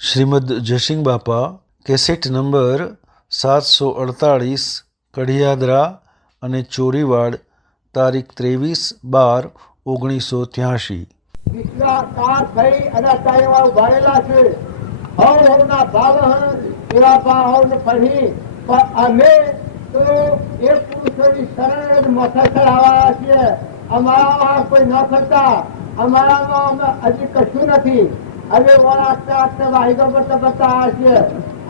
શ્રીમદ જયસિંહ બાપા cassette number 748 કઢિયાદરા અને ચોરીવાડ તારીખ 23/12/1983। વિશ્વાસકાર થઈ અને અત્યારે એવા ઉભારેલા છે. હવના ભાવ એવા ભાવ પડી પણ અમે તો એ પુરુષોની શરણ મથા ચડાવવા છીએ. અમારામાં કોઈ ન કરતા, અમારામાં હજી કશું નથી. અમે વળાતા વાહિદો કરતા કરતા આવ્યા છીએ.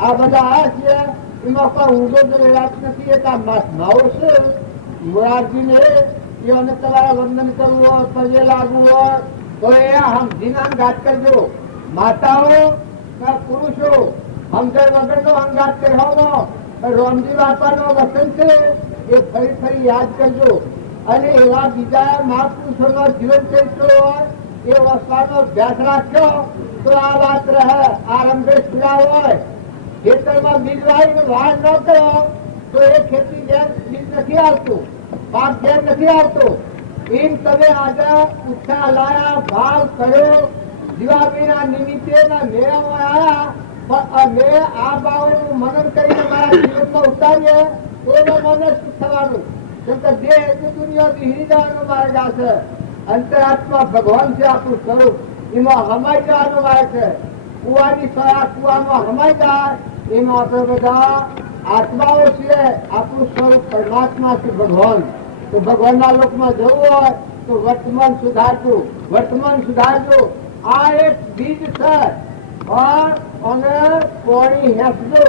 આ બધા આવ્યા છીએ એમાં કોઈ ઊંધો તો યાદ નથી. એક આ માવો છે મોરારજીને એને તમારા વંદન કરવું હોય, પગે લાગવું હોય તો એ સમજીને અંગાત કરજો. માતાઓ પુરુષો સમજણ વગરનો અંગાત કહેવાનો રામજી બાપાનો વસન છે એ ફરી ફરી યાદ કરજો. અને એવા બીજા મહાપુરુષોનો જીવન ચરિત્ર હોય એ વસ્તુનો અભ્યાસ રાખ્યો તો આ વાત રહે. આરંભે ખુલ્લા હોય ખેતરમાં બીજ વાવીને વાળ ન કરો તો એ ખેતી બીજ નથી આવતું, પાક ઘેર નથી આવતો. એમ તમે આજે ઉત્સાહ લાયા, ભાવ કર્યો, જીવાબીના નિમિત્તે મેળામાં આવ્યા. પણ અમે આ ભાવનું મનન કરીને મારા જીવનમાં ઉતારીએ તો મને શું થવાનું? કેમ કે દેહ એટલી દુનિયાથી હિરી જવાનો માર્ગ આ છે. અંતરાત્મા ભગવાન છે આપણું સ્વરૂપ, એમાં હમાઈ જવાનો માર્ગ છે. કુવાની સરા કુવામાં હમાઈ જાય એમાં આપણે બધા આત્માઓ છીએ. આપણું સ્વરૂપ પરમાત્મા છે ભગવાન. તો ભગવાનના લોકમાં જવું હોય તો વર્તમાન સુધારતું, વર્તમાન સુધારજો. આ એક બીજ છે અને કોણી હેસજો.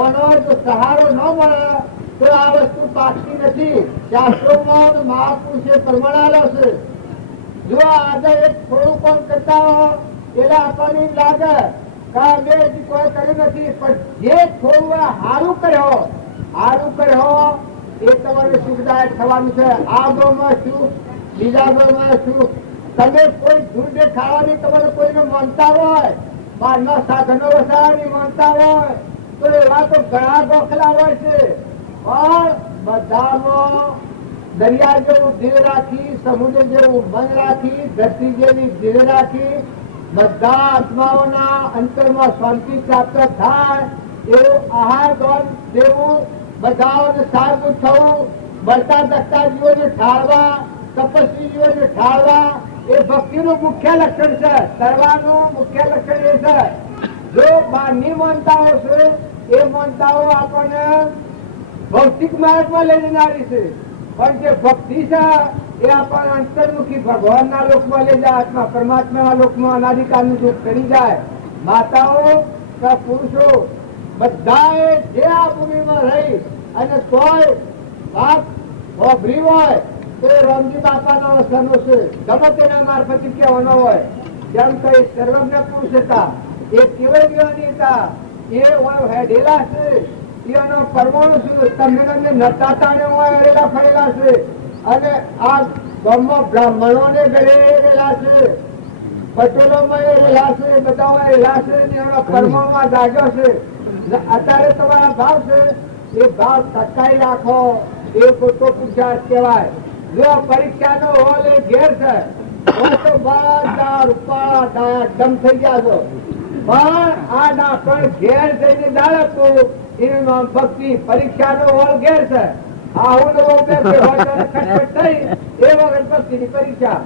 ઓનો જો સહારો ન મળે તો આ વસ્તુ પાકતી નથી. શાસ્ત્રોમાં મહાપુરુષે પ્રમાણ છે. જો આજે એક થોડું કોણ કરતા હો એટલે આપણને લાગે કે અમે કોઈ કર્યું નથી. પણ જે થોડું સારું કર્યો, સારું કર્યો એ તમારે સુખદાયક થવાનું છે. આ ગૌમાં સુખ, બીજા ગૌમાં સુખ. તમે કોઈ દૂર દેખાવાની તમારે કોઈને માનતા હોય, બહારના સાધનો વસાવાની માનતા હોય તો એવા તો ઘણા ગોખલા હોય છે. પણ બધામાં દરિયા જેવું દિલ રાખી, સમુદ્ર જેવું મન રાખી, ધરતી જેવી દિલ રાખી બધા આત્માઓના અંતરમાં શાંતિ પ્રાપ્ત થાય એવું આહાર દોન દેવું, બધાઓને સારું થવું, બળતા દસતા જીવોને ઠાળવા, તપસ્વી જીવોને ઠાળવા એ ભક્તિનું મુખ્ય લક્ષણ છે. કરવાનું મુખ્ય લક્ષણ એ છે. જો બહારની માનતાઓ છે એ માનતાઓ આપણને ભૌતિક માર્ગમાં લઈ જનારી છે. પણ જે ભક્તિ છે એ આપણને અંતર્મુખી ભગવાનના લોકમાં લઈ જાય, આત્મા પરમાત્માના લોકમાં અનાદિકાળનું દુઃખ કરી જાય. માતાઓ કે પુરુષો બધાએ જે આ ભૂમિમાં રહી અને કોઈ વાત વાપરી હોય તો રામજી બાપાનો સનો છે. ગમે તેના મારફતે કહેવાનો હોય. જેમ કઈ સર્વજ્ઞ પુરુષ હતા, એ કેવળ જ્ઞાની હતા, એ હેડેલા છે. એનો પરમાણુ શું તમને નતા તાણે એરેલા ફરેલા છે. અને આ ગામમાં બ્રાહ્મણોને ઘરે એરેલા છે, પટેલોમાં એરેલા છે, બધા એરેલા છે. એનો કર્મોમાં જાગ્યો છે. અત્યારે તમારા ભાવ છે એ ભાવ ટકાઈ રાખો એ ખોટો પુરુષાર્થ કહેવાય. જો પરીક્ષાનો હોલ એ ઘેર છે તો બધા રૂપાળા દમ થઈ ગયા છો. પણ આ ડાકણ ઘેર જઈને દાડતું એનું નામ ભક્તિ. પરીક્ષાનો હોલ ઘેર છે. આવું નવો ખટખટ થઈ એ વખત ભક્તિની પરીક્ષા.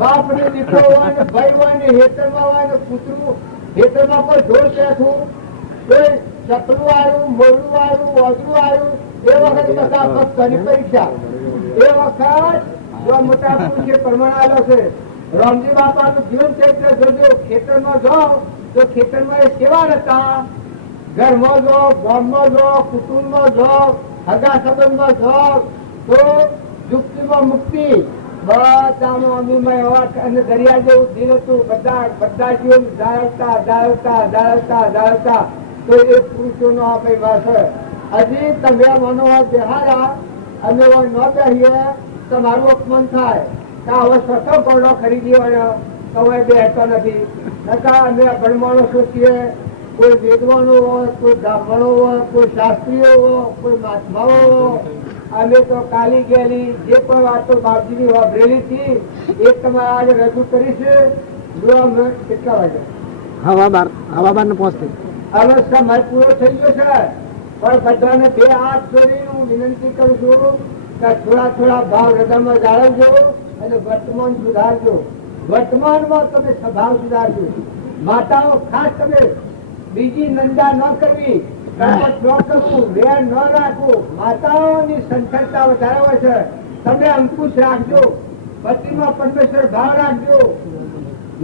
બાપ ને દીકરો હોય ને ભાઈ હોય ને હેતરમાં હોય ને કૂતરું હેતરમાં કોઈ ઢોર બેઠું, કોઈ ચકલું આવ્યું, મોરડું આવ્યું, વાજરું આવ્યું એ વખત બધા ભક્તની પરીક્ષા. એ વખત જો મોટા પુરુષે પ્રમાણ આવેલો છે. રામજી બાપાનું જીવન ચરિત્ર જોજો. ખેતરમાં જાઓ તો ખેતરમાં એ કેવા હતા, ઘરમાં જો, ગામમાં જો, કુટુંબમાં જો, હગા સંબંધમાં જો તો યુક્તિમાં મુક્તિ બધામાં અમીમાં એવા અને દરિયા જેવું દિલ હતું. બધા જીવન જાળવતા જાળવતા જાળવતા જાળવતા તો એ પુરુષોનો આ પરિવાર છે. હજી તમે મનોહર બિહારા અમે ન બેસીએ તમારું અપમાન થાય કે હવે સ્વતઃ ગોળો ખરીદી હોય તમે બેસતો નથી. અમે અભણ શું છીએ? કોઈ વેદવાનો હોય, કોઈ બ્રાહ્મણો હોય, કોઈ શાસ્ત્રીઓ હોય, કોઈ મહાત્માઓ હોય. અમે તો કાલી ગયેલી જે પણ વાતો બાપજીની વાપરેલી હતી એ તમારા આજે રજૂ કરી છે. કેટલા વાગે હવા બાર ને પહોંચતે હવે સમય પૂરો થઈ ગયો છે, પણ બધાને બે હાથ જોડીને હું વિનંતી કરું છું કે થોડા થોડા ભાવ હૃદયમાં જાળવજો અને વર્તમાન સુધારજો. વર્તમાનમાં તમે સ્વભાવ સુધારજો. માતાઓ ખાસ તમે બીજી નિંદા ન કરવી, કપટ ન કરવું, વેર ન રાખવું. માતાઓની સંકલ્પતા વધારે હોય છે. તમે અંકુશ રાખજો, પતિમાં પરમેશ્વર ભાવ રાખજો,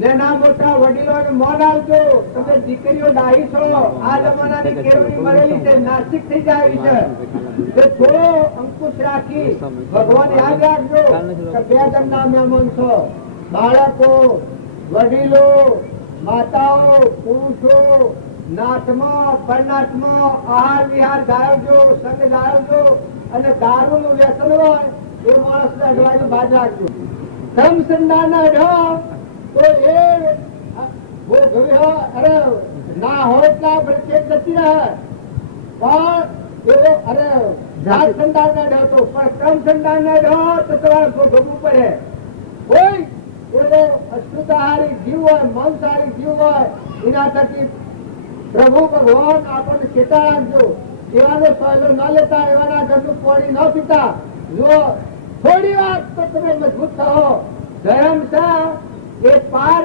નાના મોટા વડીલોને મોન આવજો. તમે દીકરીઓ ડાહી છો, આ જમાનાની કેળવણી મળેલી છે, નાસ્તિક થઈ જાય છે. તે થોડો અંકુશ રાખી ભગવાન યાદ રાખજો કે બે જણના મહેમાન છો. બાળકો, વડીલો, માતાઓ, પુરુષો નાથમાં પરનાથમાં આહાર વિહાર જાળવજો, સંગ જાળવજો. અને દારૂનું વ્યસન હોય એ માણસને અડવાની બાદ રાખજો. ધર્મ સંધાન અઢો તો એ वो गव्य अरे ना होता बल्कि जती रहे પણ એવો અરે જાત સંદાન ના રહેતો પણ ક્રમ સંદાન ના રહો તો તમારે ભોગવવું પડે. કોઈ એવો અશુદ્ધાહારી જીવ હોય, માંસાહારી જીવ હોય, એના થકી પ્રભુ ભગવાન આપણને ચેતા રાખજો. એવાનો સહેલો ન લેતા, એવાના ઘરનું પાણી ન પીતા. જો થોડી વાત તો તમે મજબૂત થો. ધર્મ છે એ પાર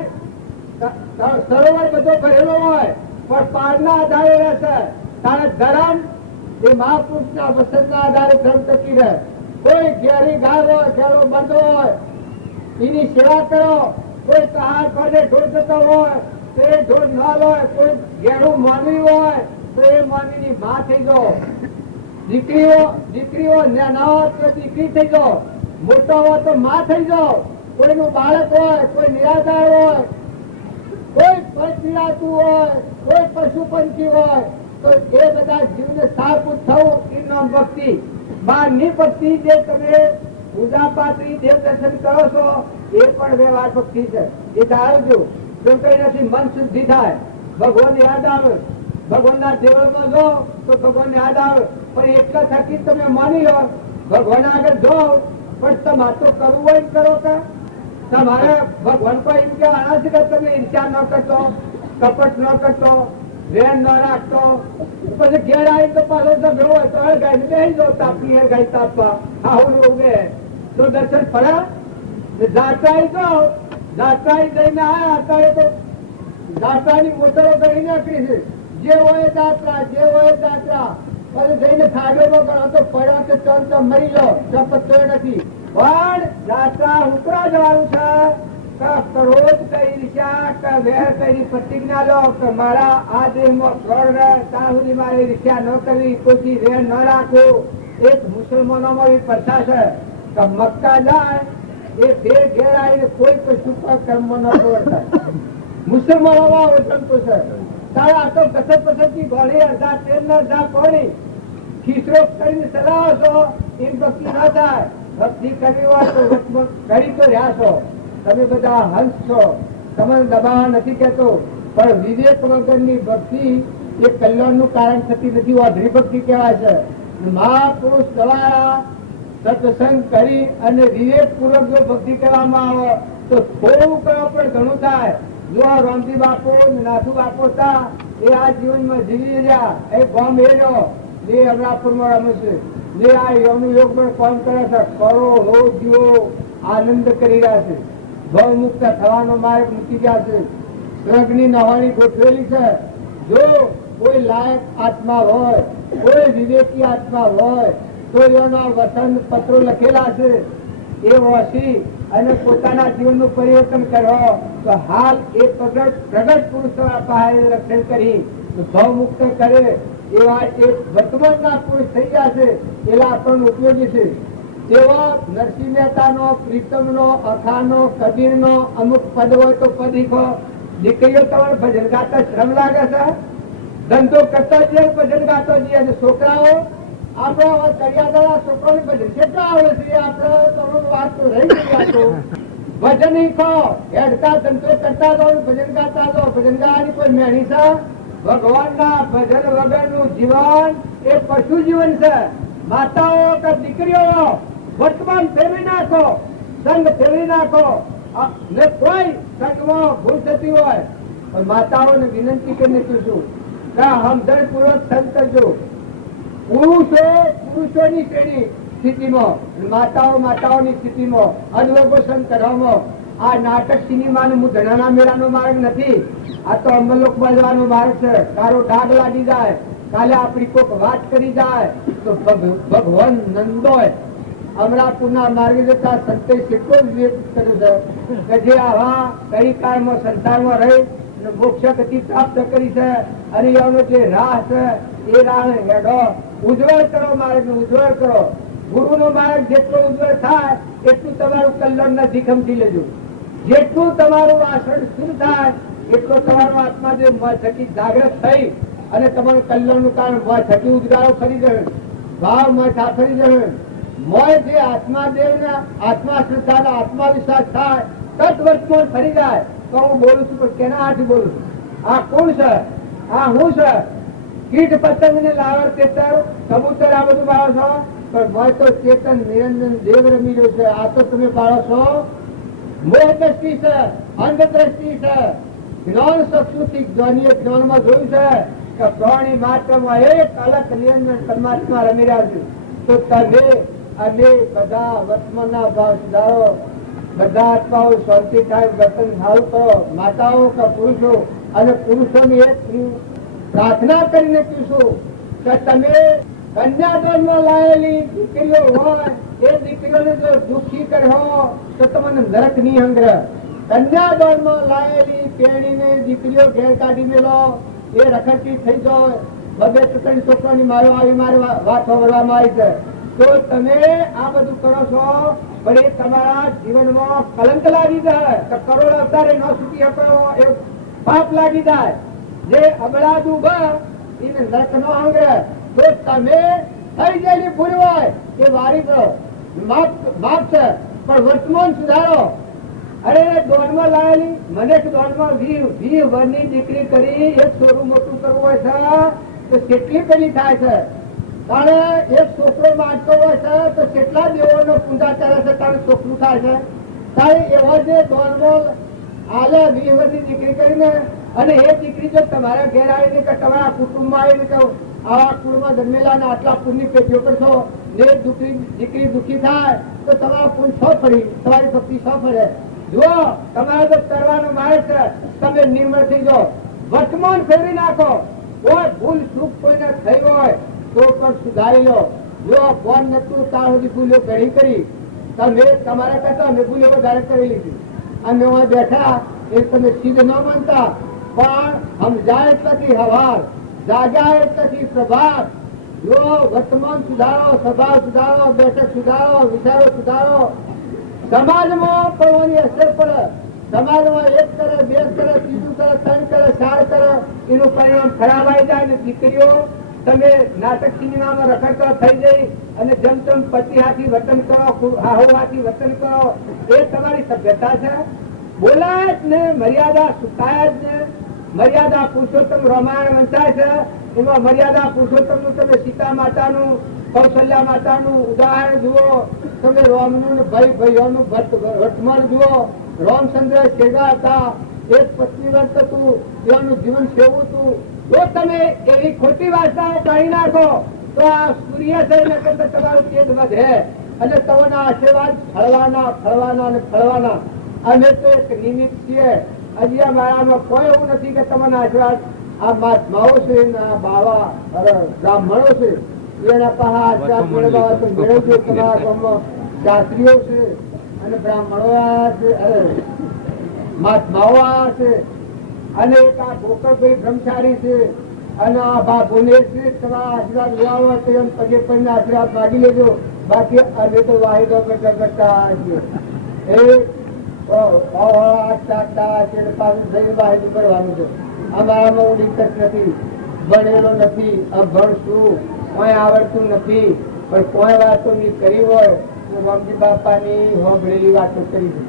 સરોવર બધો ભરેલો હોય પણ પારના આધારે રહેશે. તારે ધર્મ એ મહાપુરુષના વસનના આધારે ધર્મ ટકી રહે. કોઈ ઘેરી ગાય હોય, ઘેરો બંધ હોય, એની સેવા કરો. કોઈ કહાર પડે ઢોર જતો હોય તો એ ઢોર ન હોય. કોઈ ઘેરું માનવી હોય તો એ માનવીની માં થઈ જાઓ. દીકરીઓ નાના હોય તો દીકરી થઈ જાઓ, મોટા હોય તો માં થઈ જાઓ. કોઈનું બાળક હોય, કોઈ નિરાધાર હોય, કોઈ પીડાતું હોય, કોઈ પશુ પંખી હોય તો એ બધા જીવને સાપૂત થવું એ નામ ભક્તિ. બહારની ભક્તિ જે તમે પૂજા પાત્રી દેવ દર્શન કરો છો એ પણ વ્યવહાર ભક્તિ છે. એ જાળવજો. જો કઈ નથી મન શુદ્ધિ થાય, ભગવાન યાદ આવે. ભગવાનના દેવળમાં જો તો ભગવાન યાદ આવે. પણ એકલા થકી તમે માની લો ભગવાન આગળ જો, પણ તમારે તો કરવું હોય કરો કે તમારે ભગવાન કોઈ એમ કે આના છે કે તમે ઈર્ષા ન કરતો, કપટ ન કરતો, વેર ન રાખતો. પછી ઘેર આવી તો પાછો ઝઘડો હોય તો ગાય બેસી જાઓ, તાપની ગાય તાપવા આવું ઉગે તો દર્શન ફળ્યા. જાત્રાઈ જાઓ, જાત્રાઈ જઈને આવ્યા અત્યારે તો જાત્રાની મોટરો કરી નાખી છે. જે હોય જાત્રા, જે હોય જાત્રા. પછી જઈને ખાડોમાં કરો તો પડ્યા કે ચંદ મરી લો, ચપત નથી. પણ જાત્રા ઉપરા જવાનું છે. ક્રોધ કઈ ઈર્ષ્યા કે વેર કઈ પ્રતિજ્ઞા લો કે મારા આ દેહમાં પ્રાણ રહે ત્યાં સુધી મારે ઈર્ષ્યા ન કરવી, કોઈથી વેર ન રાખવું. એક મુસલમાનોમાં એવી પ્રથા છે કે મક્કા જાય એ બે ઘેર આવીને કોઈ કશું કર્મ ન પ્રવર્તાય. મુસલમાનોમાં વચન તો છે. તારે આ તો કસર પસંદથી ગોળી અડધા તેલ ને અડધા પાણી ખીસરો કરીને ચલાવો છો એમ ભક્તિ ન થાય. ભક્તિ કરવી હોય તો કરી તો રહ્યા છો. તમે બધા હંસ છો, તમે દબાવ નથી કહેતો, પણ વિવેક વગરની ભક્તિ એ કલ્યાણનું કારણ થતી નથી. અધરી ભક્તિ કહેવાય છે. મહાપુરુષ દ્વારા સત્સંગ કરી અને વિવેક પૂર્વક જો ભક્તિ કરવામાં આવે તો થોડું કરો પણ ઘણું થાય. જો રામજી બાપુ, નાથુ બાપુ હતા એ આ જીવનમાં જીવી રહ્યા. એ ગામ એ રહ્યો, એ અમરાપુરમાં રમે છે, એ આ યોગનું યોગ પણ કામ કરે છે. કરોડો જીવો આનંદ કરી રહ્યા છે. ભવ મુક્ત થવાનો માર્ગ મૂકી ગયા છે. સ્વર્ગની નહાણી ગોઠવેલી છે. જો કોઈ લાયક આત્મા હોય, કોઈ વિવેકી આત્મા હોય તો એના વસન પત્રો લખેલા છે એ વાંચી અને પોતાના જીવનનું પરિવર્તન કરો તો હાલ એ પ્રગટ પુરુષો પાસે રક્ષણ કરી ભવ મુક્ત કરે એવા એક વર્તમાનના પુરુષ થઈ ગયા છે. એવા આપણને ઉપયોગી છે. તેવા નરસિંહ મહેતાનો, પ્રીતમનો, અખાનો, કબીરનો અમુક પદ હોય તો પદ શીખો. દીકરીઓ તમારે ભજન ગાતા શ્રમ લાગે છે, ધંધો કરતા જઈએ ભજન ગાતો જઈએ. અને છોકરાઓ આપડે કરિયાદારા છોકરાઓને ભજન કેટલા આવડે છે આપણે વાત તો રહી ગઈ. ભજન શીખો, હેડતા ધંધો કરતા જાઓ, ભજન ગાતા જાઓ. ભજન ગાવાની કોઈ મેણી છે? ભગવાનના ભજન વગરનું જીવન એ પશુ જીવન છે. માતાઓ કે દીકરીઓ વર્તમાન ફેરવી નાખો, સંગ ફેરવી નાખો. ને કોઈ સંગમાં ભૂલ થતી હોય પણ માતાઓને વિનંતી કરીને કહું છું કે હમદર્દ પૂર્વક સંગ કરજો. પુરુષોની શ્રેણી સ્થિતિમાં, માતાઓની સ્થિતિમાં અધવગોષણ કરવામાં. આ નાટક સિનેમાનો હું ધનાના મેળાનો માર્ગ નથી. આ તો અમલોક બાજવાનો માર્ગ છે. તારો ડાગ લાગી જાય, કાલે આપણી કોક વાત કરી જાય તો ભગવાન નંદોય અમરાપુરના માર્ગે જતા સંતે કેટલો વિવેક કર્યો છે કે જે આવા કળીકાળમાં સંસારમાં રહી મોક્ષ ગતિ પ્રાપ્ત કરી છે. અને એનો જે રાહ છે એ રાહ હેડો, ઉજ્જવળ કરો, માર્ગ ઉજ્જવળ કરો. ગુરુનો માર્ગ જેટલો ઉજ્જવળ થાય એટલું તમારું કલ્યાણ નથી, સમજી લેજો. જેટલું તમારું વાસણ શુદ્ધ થાય એટલો તમારો આત્મા જે થકી જાગૃત થઈ અને તમારું કલ્યાણનું કારણ થકી ઉદગારો ફરી જશે, ભાવ ફરી જશે. મોય જે આત્માદેવ ને આત્મા શ્રદ્ધા આત્મવિશ્વાસ થાય તત્વર્તમાન ફરી જાય. તો હું બોલું છું પણ કેના હાથથી બોલું છું? આ કોણ છે? આ હું છે? કીટ પતંગ ને લાવર તેતર કબૂતર આ બધું પાડો છો, પણ મોય તો ચેતન નિરંજન દેવ રમી રહ્યો છે. આ તો તમે પાડો છો મોહ દ્રષ્ટિ છે, અંધ દ્રષ્ટિ છે. જ્ઞાન ચક્ષુથી જ્ઞાનીય જ્ઞાનમાં જોયું છે કે પ્રાણી માત્રમાં એક અલગ નિરંજન પરમાત્મા રમી રહ્યા છે. તો તમે અને બધા વર્તમાનના ભાવ સુધારો, બધા આત્માઓ શાંતિ થાય, વર્તન સારું કરો. માતાઓ કે પુરુષો, અને પુરુષોની એક પ્રાર્થના કરીને કહીશું કે તમે કન્યાદાનમાં લાયેલી દીકરીઓ હોય એ દીકરીઓને જો દુઃખી કર્યો તો તમને નરક ની હંગ્રહ. કન્યાદાનમાં લાયેલી પેણીને દીકરીઓ ઘેર કાઢી મેલો, એ રખડતી થઈ જાય. બબે ત્રણ છોકરાની મારો આવી મારે વાત સાંભળવામાં આવી છે. તો તમે આ બધું કરો છો પણ એ તમારા જીવનમાં કલંક લાગી જાય. કરોડ અવતારે ન છૂટી શકો એ પાપ લાગી જાય. જે અબળાદું એને નરક નો આંગળે. તો તમે થઈ ગયેલી ભૂલ હોય એ વારી કરો, માફ છે, પણ વર્તમાન સુધારો. અરે દોડમાં લાયેલી મને દોડમાં 20 વર્ષની દીકરી કરી એક છોરું મોટું કરવું હોય છે તો કેટલી પેલી થાય છે. તારે એક છોકરો માંગતો હોય છે તો કેટલા દેવોનો પૂજા કરે છે તારે છોકરું થાય છે. તારે એવો જે દોડમાં આલે 20 વર્ષની દીકરી કરીને, અને એ દીકરી જો તમારા ઘેર આવીને કે તમારા કુટુંબમાં આવીને કે આવા કુળમાં જન્મેલા ને આટલા પુણ્ય પેટીઓ કરશો ને દીકરી દુઃખી થાય તો તમારા પુણ્ય સો ફરી, તમારી ભક્તિ સો ફરે. જો તમારે તો કરવાનો માર્ગ છે, તમે નિર્મળ થઈ જાઓ, વર્તમાન ફેરવી નાખો. કોઈ ભૂલ ચૂક કોઈને થઈ હોય તો પણ સુધારી લો. જો ફોન નતું ત્યાં સુધી ભૂલો ઘણી કરી, તમે તમારા કરતા અમે ભૂલો વધારે કરી લીધી. અમે બેઠા એ તમે સિદ્ધ ન માનતા, પણ સમજાય એટલાથી હવાર, જાગ્યા એટલાથી પ્રભાત. જો વર્તમાન સુધારો, સ્વભાવ સુધારો, બેઠક સુધારો, વિચારો સુધારો, સમાજમાં પડવાની અસર પડે. સમાજમાં 1 કરે, 2 કરે, 3 કરે, 3 કરે, 4 કરે, એનું પરિણામ ખરાબ આવી જાય. ને દીકરીઓ તમે નાટક સિનેમામાં રખડતા થઈ જઈ અને જેમ તેમ પતિ હાથી વર્તન કરો, હાહુ હાથી વર્તન કરો, એ તમારી સભ્યતા છે? બોલાય જ ને, મર્યાદા સુકાય જ ને. મર્યાદા પુરુષોત્તમ રામાયણ વંચાય છે, એમાં મર્યાદા પુરુષોત્તમ નું તમે સીતા માતાનું, કૌશલ્યા માતાનું ઉદાહરણ જુઓ. તમે રામનું ને ભાઈઓનું વર્તમાન જુઓ. રામચંદ્ર કેવા હતા, એક પત્ની વર્ત હતું, એનું જીવન કેવું હતું. જો તમે એવી ખોટી વાર્તાઓ કાઢી નાખો તો આ સૂર્ય થઈને તમારું તેજ વધે અને તમારા આશીર્વાદ ફળવાના અને ફળવાના. અમે તો એક નિમિત્ત છીએ. હજી આ માળામાં કોઈ એવું નથી કે તમારા આશીર્વાદ આ મહાત્માઓ છે, બાવા બ્રાહ્મણો છે, એના પાસે આશીર્વાદ મેળવવા તો મેળવજો. તમારા ગામમાં શાસ્ત્રીઓ છે અને બ્રાહ્મણો છે, મહાત્માઓ છે, અને એક આ ગોકળભાઈ બ્રહ્મચારી છે, અને આ બા ભુવનેશ છે. તમારા આશીર્વાદ લેવા હોય તો એમ પગે પડીને આશીર્વાદ માગી લેજો. બાકી અમે તો વાહિદો કરતા છીએ. કરવાનું છે. અમારામાં ઊંડી તક નથી, ભણેલો નથી, અભણ છું, કોઈ આવડતું નથી, પણ કોઈ વાતો ની કરી હોય તો રામજી બાપાની હોંભળેલી વાતો કરી છે.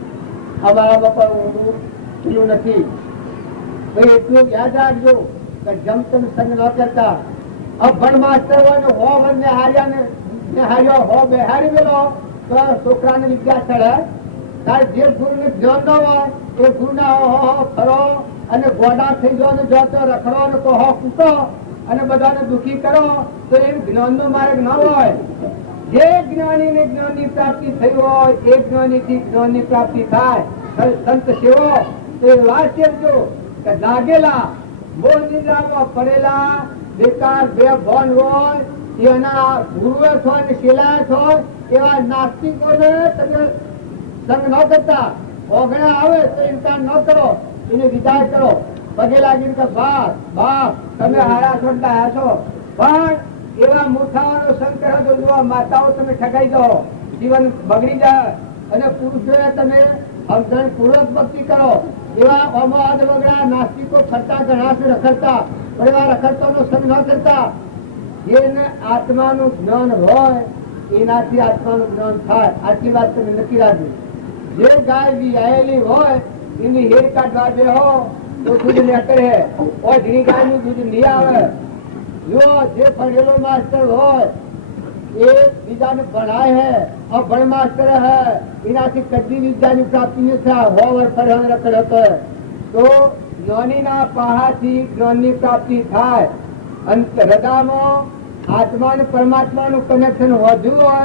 અમારામાં પણ ઊંડું પેલું નથી. એટલું યાદ રાખજો કે જમતમ સંગ ન કરતા. અભણ માસ્ટર હોય ને હો વન હાર્યો હો બેહારી ગયેલો તો છોકરાને વિદ્યા ચડે. તારે જે ગુરુ ને જ્ઞાન ન હોય એ ગુરુ ના હો ફરો અને ગોડા થઈ જાઓ ને જો તો રખડો અને કહો કૂકો અને બધાને દુખી કરો તો એ જ્ઞાનનો માર્ગ ન હોય. જે જ્ઞાનીને જ્ઞાનની પ્રાપ્તિ થઈ હોય એ જ્ઞાનીથી જ્ઞાનની પ્રાપ્તિ થાય. સંત સેવો તો એ વાત કરજો કે લાગેલા મોહ નિદ્રામાં પડેલા બેકાર બે ભણ હોય એના ગુરુએ હોય ને શિલાયત હોય એવા નાસ્તિકોને તમે સંગ ન કરતા. ઓગણા આવે તો ઇનકાર ન કરો, એને વિદાય કરો. પગે લાગીને કે બાપ તમે હારા છો ડાયા છો, પણ એવા મૂર્ખાઓનો સંગ કરો તો જો માતાઓ તમે ઠગાઈ દો, જીવન બગડી જાય. અને પુરુષોએ તમે સમજણ પૂર્વક ભક્તિ કરો. એવા અમવાદ વગડા નાસ્તિકો ફરતા ઘણા છે રખડતા, પણ એવા રખડતાનો સંગ ન કરતા. જેને આત્માનું જ્ઞાન હોય એનાથી આત્માનું જ્ઞાન થાય. આટલી વાત તમે નક્કી રાખજો. જે ગાય વિયાયેલી હોય એની હેર કાઢવા બેહો તો દૂધ નીકળે, ઓઢી ગાય નું દૂધ નહીં આવે. જો જે ભણેલો માસ્ટર હોય એ બીજાને ભણાય હે, અભણ માસ્ટર હે એનાથી કદી વિદ્યાની પ્રાપ્તિ નહીં થાય. હોવર ફરહન રખડ હતો તો જ્ઞાનીના પહાથી જ્ઞાનની પ્રાપ્તિ થાય. હૃદયમાં આત્મા અને પરમાત્માનું કનેક્શન વધુ હોય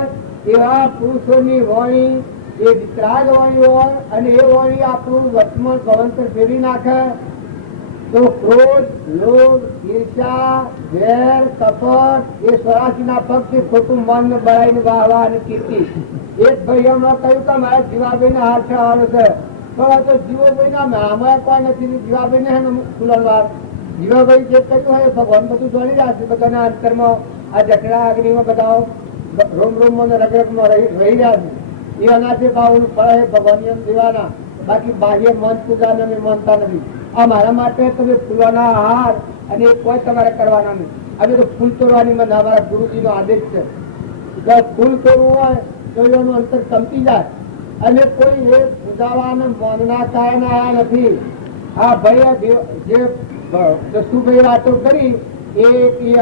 એવા પુરુષોની વાણી એ વિતરાગ વાણી હોય અને એ વાણી આપણું વર્તમાન ભવંતર ફેરવી નાખે. તો ક્રોધ, લોભ, ઈર્ષા, વેર, કપટ એ સ્વરાશીના પગથી ખોટું મન બળાઈને વાહવા અને કીર્તિ. એક ભાઈ હમણાં કહ્યું કે મારા જીવાભાઈ હાથ થવાનો છે, પણ તો જીવોભાઈ ના આમાં કોઈ નથી. જીવાભાઈ ને ખુલનવાર જીવાભાઈ જે કહ્યું હોય ભગવાન બધું જોડી રહ્યા છે. બધાના અંતરમાં આ જઠરા અગ્નિમાં બધા રોમ રોમ રગરગમાં રહી રહ્યા છે. એ અનાથે ભાવનું ફળ ભગવાનની એમ દેવાના. બાકી બાહ્ય મન પૂજાને અમે માનતા નથી. આ મારા માટે તમે ફૂલોના હાર અને કોઈ તમારે કરવાના નહીં. અમે તો ફૂલ તોડવાની મને અમારા ગુરુજીનો આદેશ છે. ફૂલ તોડવું હોય તો એનું અંતર ચમકી જાય. અને કોઈ એ પૂજાવાના મનના કારણે આવ્યા નથી. આ ભાઈ જે દસુભાઈ વાતો કરી એ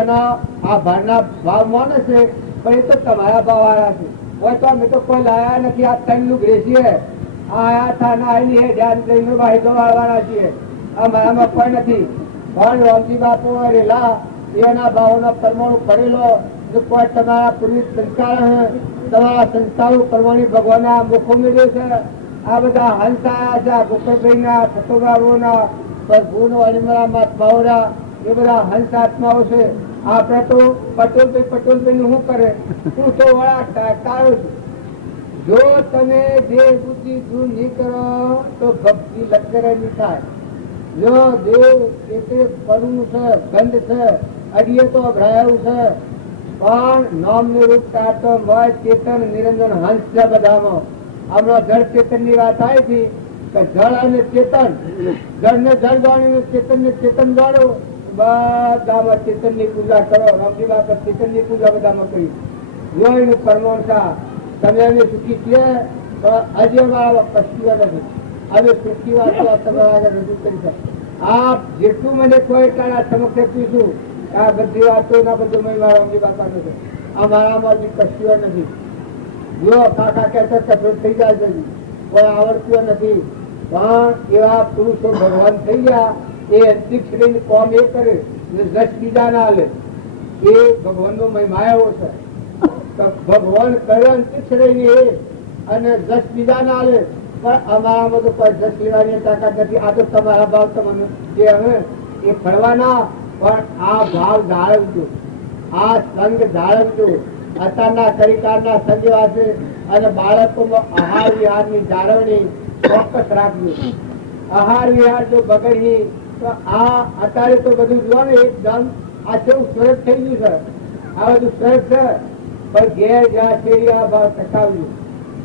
એના આ ભારના ભાવ માને છે, પણ એ તો તમારા ભાવ આવ્યા છે. હોય તો અમે તો કોઈ લાયા નથી. આ ત્રણ નું ગ્રેસીએ આયા થાના આવીને હે ધ્યાન દઈને વાહિદો વાળવાના છીએ. આ મારામાં કોઈ નથી. પણ રામજી બાપુ રેલા એના ભાવોના પરમાણુ કરેલો કોઈ તમારા પૂર્વિક સંસ્કાર તમારા સંસ્કારો કરવાની ભગવાનના મુખો મેળ્યો છે. આ બધા હંસ આયા છે. આ ગોપાલભાઈના ફોટોગ્રાફરોના પ્રભુનો અનિમરા મહાત્માઓના એ બધા હંસ આત્માઓ છે. આપણે તો પટેલભાઈ નું શું કરે, હું તો વળા ટાળો છું. જો તમે દેહ બુદ્ધિ દૂર નહીં કરો તો ભક્તિ લશ્કરે નહીં થાય. જો દેહ એટલે પરનું છે, ગંધ છે, અડીએ તો અભરાયું છે, પણ નામનું રૂપ કાઢતો હોય ચેતન નિરંજન હંસ છે બધામાં. હમણાં જળ ચેતન ની વાત આવી હતી કે જળ અને ચેતન, જળ ને જળ જાણ્યું, ચેતન ને ચેતન જાણો. બધામાં ચેતન ની પૂજા કરો. રામજી બાપા ચેતન ની પૂજા બધામાં કરી. જો એનું પરમાણતા તમે અમે સુખી છીએ તો હજી અમારા કશું નથી. હવે સુખી વાતો તમારા આગળ રજૂ કરી શકે. આપ જેટલું મને કોઈ તારા સમક્ષ પૂછું આ બધી વાતો ના બધું મેં મારા રામજી બાપા છે. આ મારામાં હજી કશું નથી. જો કાકા કહેતા કસરત થઈ જાય છે, કોઈ આવડતું નથી. પણ એવા પુરુષો ભગવાન થઈ ગયા એ અંતરિક્ષ લઈને કોમ એ કરે રસ બીજા ના લે. એ ભગવાનનો મહિમા એવો છે. ભગવાન કરે અંતરિક્ષ લઈને એ અને રસ બીજા ના લે. પણ અમારામાં તો કોઈ રસ લેવાની તાકાત નથી. આ તો તમારા ભાવ તમને જે હવે એ ફળવાના. પણ આ ભાવ જાળવજો, આ સંગ જાળવજો. અત્યારના કરિકારના સંગ વાસે અને બાળકોમાં આહાર વિહારની જાળવણી ચોક્કસ રાખજો. આહાર વિહાર જો બગડી તો આ અત્યારે તો બધું જો ને એકદમ આ કેવું સરસ થઈ ગયું છે. આ બધું સરસ છે, પણ ઘેર જ્યાં છે આ ભાવ ટકાવ્યું.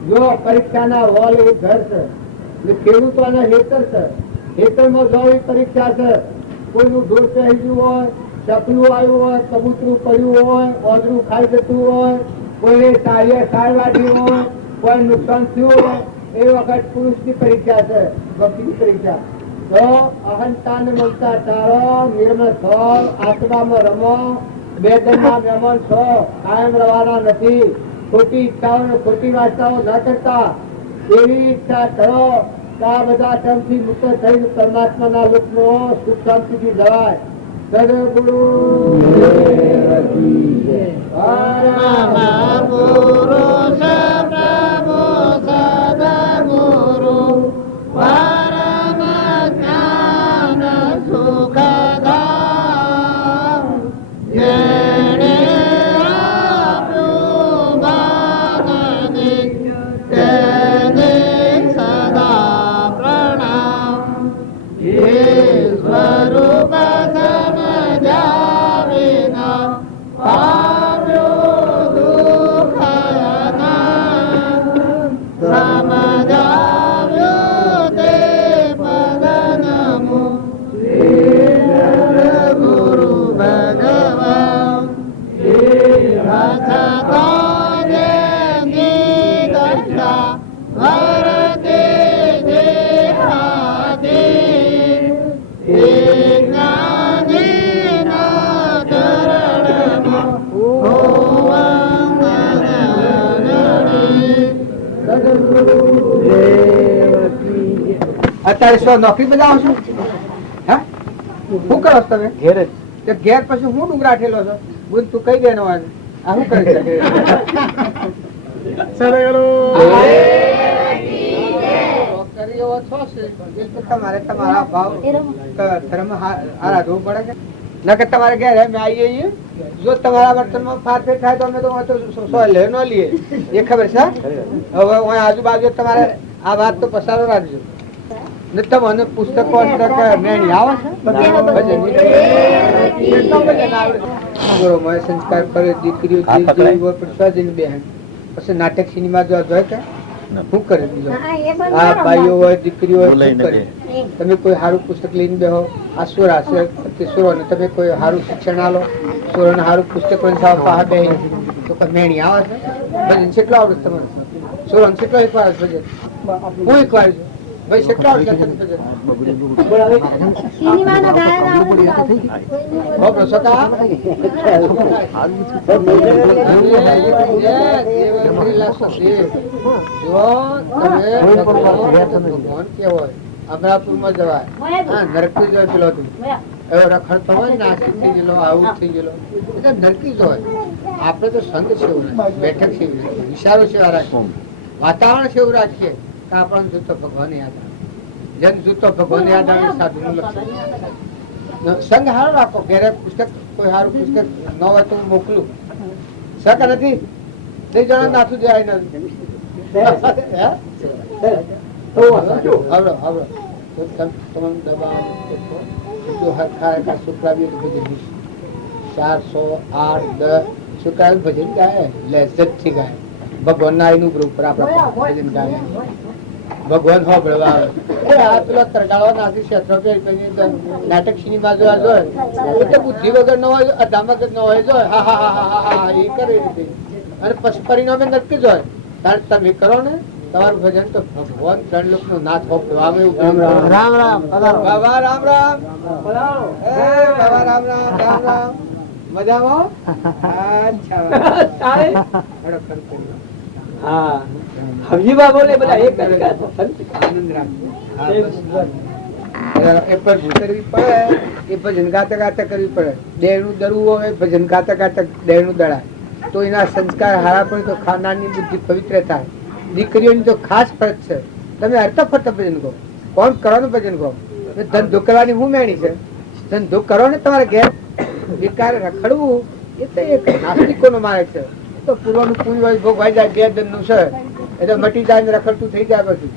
જો પરીક્ષાના હોલ એ ઘર છે, ખેડૂતોના હેતર છે. હેતરમાં જો એ પરીક્ષા છે. કોઈનું ઢોર ચહી ગયું હોય, ચકલું આવ્યું હોય, કબૂતરું પડ્યું હોય, ઓદરું ખાઈ જતું હોય, કોઈને સાર વાળી હોય, કોઈ નુકસાન થયું હોય, એ વખત પુરુષની પરીક્ષા છે, ભક્તિની પરીક્ષા. તો અહંતા ને મમતા ટાળો, નિર્મળ છો, આત્મામાં રમો, બેદનના મહેમાન છો, કાયમ રવાના નથી. ખોટી ઈચ્છાઓ ખોટી વાર્તાઓ ન કરતા એવી ઈચ્છા કરો આ બધા ટર્મથી મુક્ત થઈને પરમાત્માના લોકમાં સુખ શાંતિથી જવાય. સદગુરુ અત્યારે શું નોકરી બજાવો છો? હા, શું કરો છો તમે? ઘેર જ. ઘેર પછી હું ડુંગરા ઠેલો છો? બુન તું કઈ દેનો આ શું કરી શકે? તમારે તમારા ભાવ ધર્મ આરાધવું પડે છે. નકર તમારે ઘેર અમે આવીએ જો તમારા વર્તનમાં ફારફેર થાય તો અમે તો લે ન લઈએ એ ખબર છે. હવે આજુબાજુ તમારે આ વાત તો પસારો રાખજો. તમને પુસ્તકો સંસ્કાર કરે દીકરીઓ બેન પછી નાટક સિનેમા જોવા જોઈએ કે શું કરે બીજો આ ભાઈઓ હોય દીકરીઓ હોય શું કરે? તમે કોઈ સારું પુસ્તક લઈને બેહો. આ સુર હશે સુરો ને તમે કોઈ સારું શિક્ષણ આલો સુરો ને સારું પુસ્તક બે તો મેણી આવે છે. ભજન કેટલો આવડે તમારે? સુરો ને કેટલો એક વાર ભજન હું એક વાર છું ભાઈ કેટલા આવડે ભજન અમરાપુર માં જવાય નરકી જોય પેલો એવો રખડતો હોય નાસિક થઈ ગયેલો આવું થઈ ગયેલો એટલે નરકી જ હોય. આપડે તો સંત છે બેઠક છે વિચારો છે વાતાવરણ છે એવું રાખીએ કે આપણને જૂતો ભગવાન યાદ આવે. જેમ જૂતો ભગવાન યાદ આવે સાધુ નું લક્ષણ. સંગ હારો રાખો. ઘેરે પુસ્તક કોઈ સારું પુસ્તક ન હોય તો હું મોકલું. શક નથી 2 જણા નાથું જાય નથી. ભજન ગાય લેઝત થી ગાય. ભગવાન ના એનું ગ્રુપ પર આપડે ભજન ગાય. ભગવાન હોબળવા આવે પેલો તરગાળવા નાખી ક્ષેત્રો નાટક સિનેમા જોવા જોઈએ એટલે બુદ્ધિ વગર ન હોય અધામક ન હોય જોઈએ હા હા હા હા એ કરે અને પછી પરિણામે નક્કી જ હોય. કારણ તમે કરો ને તમારું ભજન તો ભગવાન 3 લોક નો નાથ હોબળવા આવે એવું. રામ રામ બાબા રામ રામ બાબા રામ રામ રામ રામ મજામાં? અચ્છા હા હજી બા બોલે બધા એક આનંદ રાખ એ પર કરવી પડે. એ ભજન ગાતા ગાતા કરવી પડે. દેહનું દરવું હોય ભજન ગાતા ગાતા દેહનું દળાય તો એના સંસ્કાર હારા પડે તો ખાનદાનની બુદ્ધિ પવિત્ર થાય. દીકરીઓની તો ખાસ ફરજ છે. તમે હરતા ફરતા ભજન કહો. કોણ કરવાનું ભજન કહો? ધંધો કરવાની શું મેણી છે? ધંધો કરો ને તમારે ઘેર વિકાર રખડવું એ તો એક નાસ્તિકો નો માર્ગ છે. તો પૂર્વનું પૂર્વ ભોગવાઈ જાય બે ધન નું છે એ તો મટી જાય ને રખડતું થઈ જાય. પછી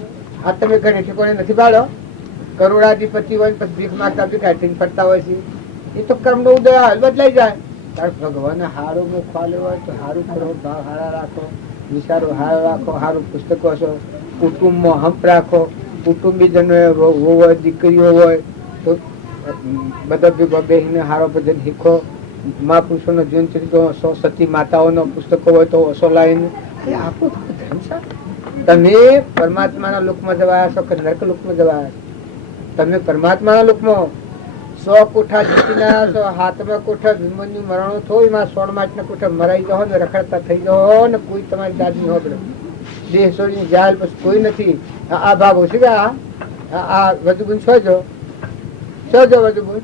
આ તમે ઘરે ઠેકોને નથી પાડો. કરોડાધિપતિ હોય પછી ભીખ માગતા ભીખાઈને ફરતા હોય છે. એ તો કર્મ નો ઉદય બદલાઈ જાય. ત્યારે ભગવાન હારું મુખ ખોલ્યો હોય તો સારું કરો. ભાવ હારા રાખો, વિચારો હારા રાખો, સારું પુસ્તકો છો, કુટુંબમાં હંપ રાખો. કુટુંબીજનો હોય દીકરીઓ હોય તો બધા ભેગા બેસીને હારો ભજન શીખો. મહાપુરુષો નો જીવન ચરિત્રો સતી માતાઓ નો પુસ્તકો હોય તો ઓસો લાઈને આપો ધર્મ. તમે પરમાત્માના લોકમાં જવાયા છો કે નરક લોકમાં જવાયા છો? તમે પરમાત્માના લોકમાં 100 કોઠા જીતીને આવ્યા છો. હાથમાં કોઠા ભીમનનું મરણો થયું એમાં 16 માસના કોઠા મરાઈ જાઓ ને રખડતા થઈ જાઓ ને કોઈ તમારી દાદી હોબળે દેહ છોડીને જાય પછી કોઈ નથી. આ ભાગો છે કે આ વધુબુન સોજો વધુબુન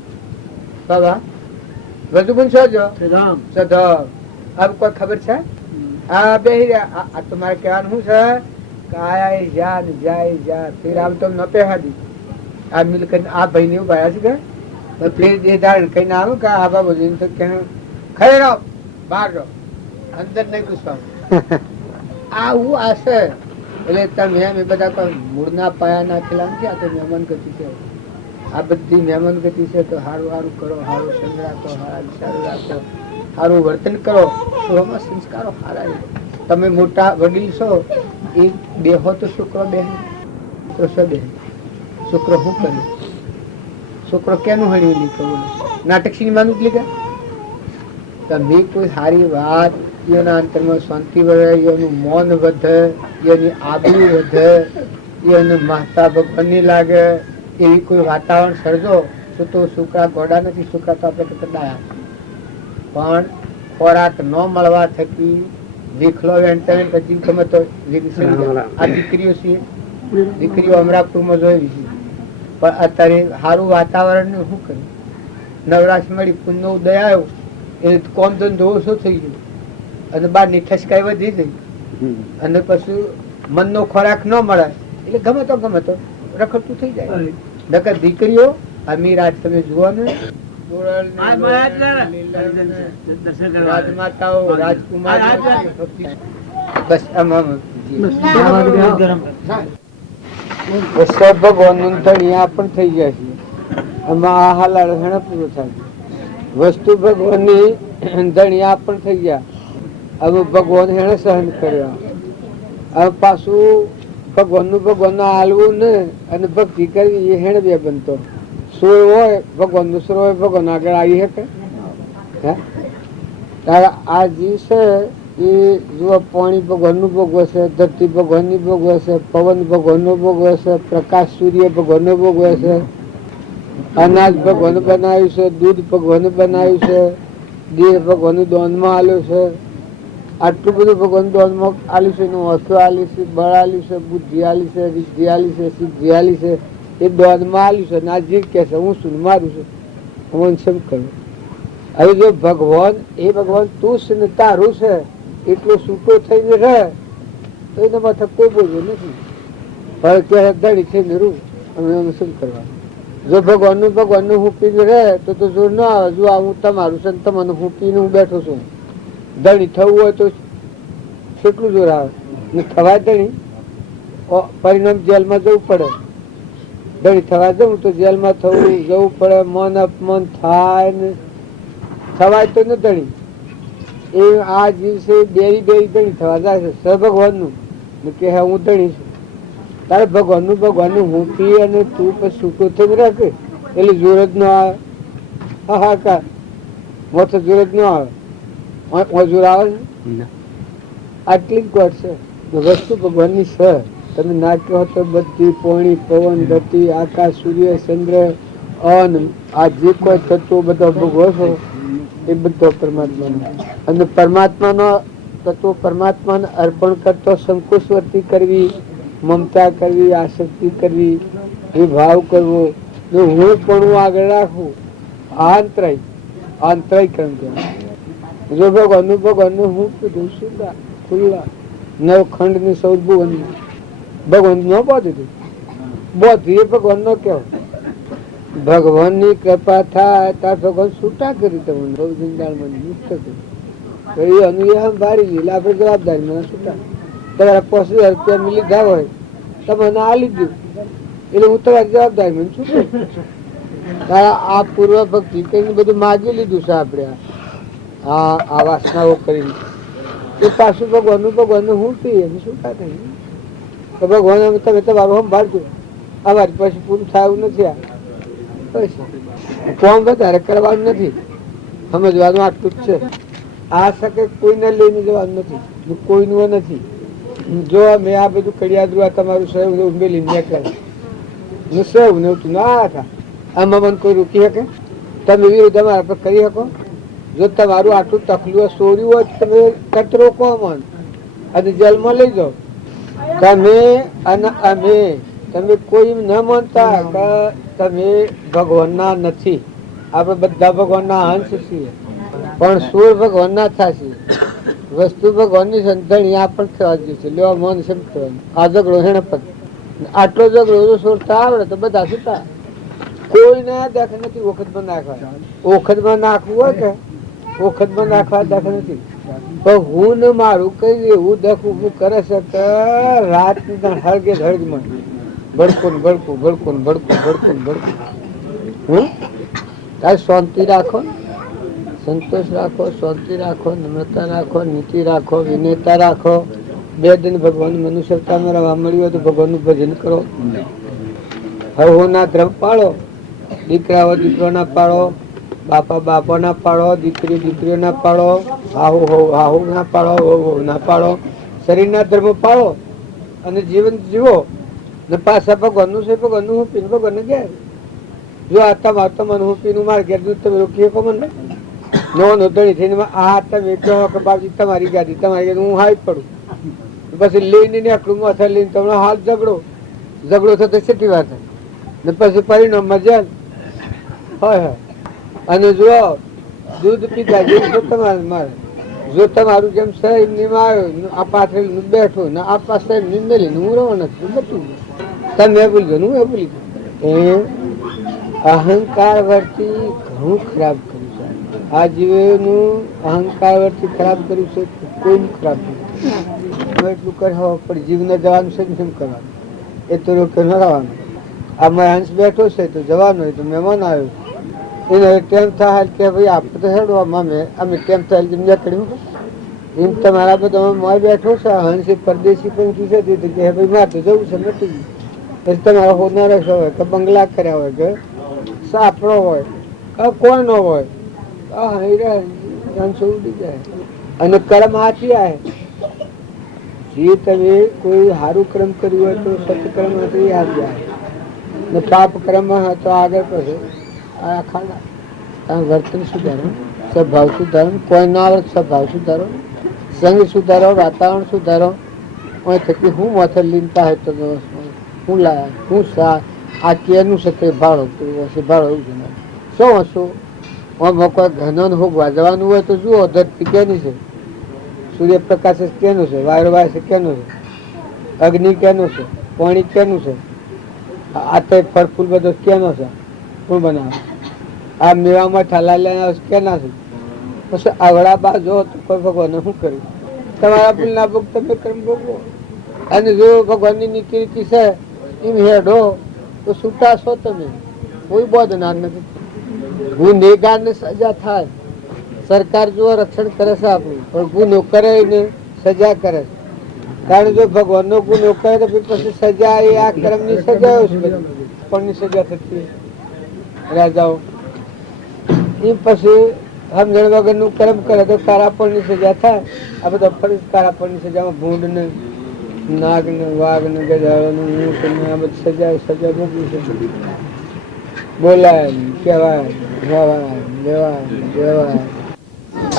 બાબા વધુબુન સોજો સધમ આ કોઈ ખબર છે? આ બે આ તમારે કહેવાનું શું છે? કાયા જા જાય જા ફિર આમ તો ન પહેરી આ મિલકત આ ભાઈ ને એવું ભાયા છે કે ફિર જે ધારણ કહીને આવું કે આ બાબુ તો ખરે રહો બહાર રહો અંદર નહીં ઘૂસવાનું આવું આ છે. એટલે તમે એમ એ બધા કોઈ મૂળના પાયા નાખેલા નથી. આ તો મહેમાન ગતિ છે. આ બધી મહેમાન ગતિ છે. તો સારું સારું કરો, સારું સંગ રાખો, સારા વિચારો રાખો, સારું વર્તન કરો તો એમાં સંસ્કારો સારા. તમે મોટા વડીલ છો એ બેહો તો છોકરો બેહ છોકરો શું બેહ છોકરો શું કરે? છોકરો કેનું હળી લીધું? નાટક સિનેમાનું જ લીધા. તમે કોઈ સારી વાત એના અંતરમાં શાંતિ વધે, એનું મૌન વધે, એની આબરૂ વધે, એને મહત્તા ભગવાનની લાગે એવી કોઈ વાતાવરણ સર્જો તો છોકરા ગોડા નથી. છોકરા તો આપણે કદાયા પણ ખોરાક ન મળવા થકી વિખલો વેંટાવે પછી ગમે તો આ દીકરીઓ છે. દીકરીઓ અમરાપુરમાં જોઈ છે પણ અત્યારે સારું વાતાવરણ ને શું કર્યું? નવરાશ મળી, પુણ્ય ઉદય આવ્યો, એ કોમ ધંધો ઓછો થઈ ગયો અને બહારની ઠસકાઈ વધી ગઈ અને પછી મનનો ખોરાક ન મળે એટલે ગમે તો રખડતું થઈ જાય. નકર દીકરીઓ અમીર આજ તમે જુઓ ને રાજમાતાઓ રાજકુમાર બસ ભગવાન નું ધણિયા પણ થઈ જાય છે. આમાં આ હાલાડ હેણા પૂરો થાય વસ્તુ ભગવાન ની ધણિયા પણ થઈ ગયા. હવે ભગવાન હેણે સહન કર્યા. હવે પાછું ભગવાન નું હાલવું ને અને ભક્તિ કરવી એ હેણે બે બનતો. સુર હોય ભગવાન નું સુર હોય ભગવાન આગળ આવી શકે. તારા આ જીવ છે એ જો પાણી ભગવાન નું ભોગવે છે, ધરતી ભગવાન ની ભોગવે છે, પવન ભગવાન નો ભોગવે છે, પ્રકાશ સૂર્ય ભગવાન નો ભોગવે છે, અનાજ ભગવાન બનાવ્યું છે, દૂધ ભગવાન બનાવ્યું છે, દેહ ભગવાન દોનમાં આલ્યું છે. આટલું બધું ભગવાન દોનમાં આલ્યું છે. એનું હસું આલ્યું છે, બળ આલ્યું છે, બુદ્ધિ આલી છે, વિદ્ધિ આલી છે, સિદ્ધિ આલી છે. એ દોનમાં આલ્યું છે. ના જીવ કે છે હું શું મારું છું હું સમ કરું. હવે જો ભગવાન એ ભગવાન તું છે ને તારું છે એટલો છૂટો થઈને રહે તો એના માથે કોઈ બોજો નથી. પણ ક્યારે દડી થઈને રૂ અમે એનું શું કરવાનું? જો ભગવાનનું હું પીને રહે તો જોર ના આવે. જો હું તમારું છે તમારું હું પીને હું બેઠો છું. ધણી થવું હોય તો કેટલું જોર આવે ને થવાય ધણી પરિણામ જેલમાં જવું પડે. ધણી થવા જવું તો જેલમાં જવું પડે. મન અપમાન થાય ને થવાય તો ન ધણી. એ આ જીવ છે બેરી ધણી થવા જાય છે. ભગવાન નું કે હું ધણી છું. તારે ભગવાનનું હું પી અને તું પછી છૂટો થઈને રાખે એટલે જોર જ ન આવે. હાહાકાર મોટો જોર જ ન આવે. જોર આવે છે આટલી જ ગોઠ છે. વસ્તુ ભગવાનની છે. તમે ના કહો તો બધી પોણી પવન ધરતી આકાશ સૂર્ય ચંદ્ર અન્ન આ જે કોઈ તત્વો બધા ભોગવો છો એ બધો પરમાત્માનો. અને પરમાત્માનો તત્વો પરમાત્માને અર્પણ કરતો સંકોચ વર્તી કરવી, મમતા કરવી, આસક્તિ કરવી, એ ભાવ કરવો, હું પણ આગળ રાખવું, આંતરાય કર્મ કહેવાય. જો ભગવાનનું હું કીધું સુધા ખુલ્લા નવખંડ ની સૌદ ભગવાન ન બોધ્યું બોધી એ ભગવાન નો કેવો. ભગવાન ની કૃપા થાય તાર ભગવાન છૂટા કરી તમને બહુ જિંદાળમાં મુક્ત કરી અનુયામ ભારી લીલા આપણે જવાબદારી મને છૂટા. તમારા 50,000 રૂપિયા લીધા હોય તમને આ લીધું એટલે હું તમારી જવાબદારી મને છૂટું. તારા આ પૂર્વ ભક્તિ કઈ બધું માગી લીધું છે આપણે આ વાસનાઓ કરીને એ પાછું ભગવાનનું હું પીએ છૂટા થઈ. તો ભગવાન તમે તમારું સંભાળજો. અમારી પછી પૂરું થયું નથી. આ કોમ વધારે કરવાનું નથી. સમજવાનું આટલું જ છે. આ શકે કોઈને લઈને જવાનું નથી. કોઈનું નથી. જો મેં આ બધું કડિયાદરું આ તમારું સહેવ ઉમેલી નીકળે સહેવ ને તું ના હતા આમાં મને કોઈ રોકી શકે? તમે વિરુદ્ધ અમારા પર કરી શકો? જો તમારું આટલું તકલીફ સોર્યું હોય તમે કચરો કહો મન અને જેલમાં લઈ જાઓ તમે અને અમે તમે કોઈ ન માનતા કે તમે ભગવાનના નથી. આપણે બધા ભગવાનના અંશ છીએ, પણ સૂર ભગવાનના થશે. વસ્તુ ભગવાનની સંતાણી આ પણ થવા છે. લેવા મન સમજવાનું આ ઝઘડો હેણે પદ આટલો ઝઘડો સોરતા આવડે તો બધા સુતા. કોઈ ના દેખ નથી વખતમાં નાખવા. વખતમાં નાખવું હોય કે વખતમાં નાખવા દેખ નથી. પણ હું ને મારું કઈ એવું દેખ ઉભું કરે છે કે રાત હળગે હળગમાં ભડકું ભડકું ભડકું ભડકું ભડકું ભડકું. તારે શાંતિ રાખો, સંતોષ રાખો, શાંતિ રાખો, નમ્રતા રાખો, નીતિ રાખો, વિનયતા રાખો. બે દિન ભગવાન મનુષ્યતામાં રહેવા મળ્યું હોય તો ભગવાનનું ભજન કરો. હવોના ધર્મ પાળો. દીકરાઓ દીકરોના પાળો, બાપા બાપાના પાળો, દીકરી દીકરીઓના પાળો, હાહુ હાહુ ના પાળો, હો ના પાળો. શરીરના ધર્મ પાળો અને જીવન જીવો. ને પાછા ભગવાનનું છે, ભગવાનનું હું પીને ભગવાનને ઘેર. જો આ તમારું હું પીનું માર ઘેર દૂધ તમે રોકીએ કો મને નો ધણી થઈને આ તમે કહો કે બાપજી તમારી ગાડી તમારી ગાડી હું હાઈ પડું. પછી લઈને આટલું માથા લઈને તમને હાલ ઝઘડો થતો કેટલી વાર થાય ને પછી પરિણામમાં જેલ હોય હોય. અને જો દૂધ પીતા જેમ જો તમારે મારે જો તમારું જેમ શરીર આવ્યો આ પાથરે બેઠો ને આ પાસે મેલીને હું રહો નથી બધું તમે ભૂલી ગયો હું એ ભૂલી ગયો. અહંકાર વર્તી ઘણું ખરાબ કર્યું છે. આ જીવનું અહંકાર વર્તી ખરાબ કર્યું છે, કોઈનું ખરાબ નહીં. એટલું કરવા પણ જીવને જવાનું છે શું કરવાનું એ તો રોકે ન રહેવાનું. આ મારા હંસ બેઠો છે તો જવાનું હોય તો મહેમાન આવ્યો એને ટેમ થાય કે ભાઈ આપણે તો હેડવામાં અમે ટેમ થાય જમ્યા કર્યું એમ તમારા બધા મોય બેઠો છે. હંસ પરદેશી પણ છે કે ભાઈ મારે તો જવું છે મટી ગયું. પછી તમારા હોનાર હોય કે બંગલા કર્યા હોય કે સાપડો હોય કે કોઈનો હોય હંસ ઉડી જાય. અને કર્મ હાથી આવે. જે તમે કોઈ સારું કર્મ કર્યું હોય તો સત્કર્મ હાથી યાદ જાય ને પાપ કર્મ તો આગળ પછી આખા વર્તન સુધારો, સ્વભાવ સુધારો. કોઈ ના આવડે સ્વભાવ સુધારો, સંગ સુધારો, વાતાવરણ સુધારો. થકી હું માથે લીનતા હોય તો હું લાયા હું સા આ કેનું છે તે ભાડો ભાડો એવું છે શું હશું. આમાં કોઈ ઘનો હોગવા જવાનું હોય તો જુઓ ધરતી કેની છે, સૂર્યપ્રકાશ કેનું છે, વાયુ છે કેનું છે, અગ્નિ કેનું છે, પાણી કેનું છે, આ તો ફળ ફૂલ બધો કેનો છે, કોણ બનાવે. આ મેળામાં ઠાલા કેના છે. પછી આગળા બાજુ તો કોઈ ભગવાને શું કર્યું. તમારા ભૂલના ભોગ તમે કર્મ ભોગવો. અને જો ભગવાનની નીતિ રીતિ છે એમ હેડો તો છૂટા છો તમે, કોઈ બોધનાર નથી. ગુનેગારને સજા થાય. સરકાર જો રક્ષણ કરે છે આપણું પણ ગુનો કરે ને સજા કરે છે. કારણ જો ભગવાનનો ગુનો કરે તો પછી સજા એ આ કર્મની સજા પણ સજા થતી રાજાઓ એ પછી સમજણ વગરનું કર્મ કરે તો કારાપણની સજા થાય. આ બધા ફરી કારાપણની સજામાં ભૂંડ ને નાગ ને વાઘ ને ગધાડો ને ઊંટ ને આ બધી સજા ભોગવી છે. બોલાય કહેવાય જવાય લેવાય દેવાય.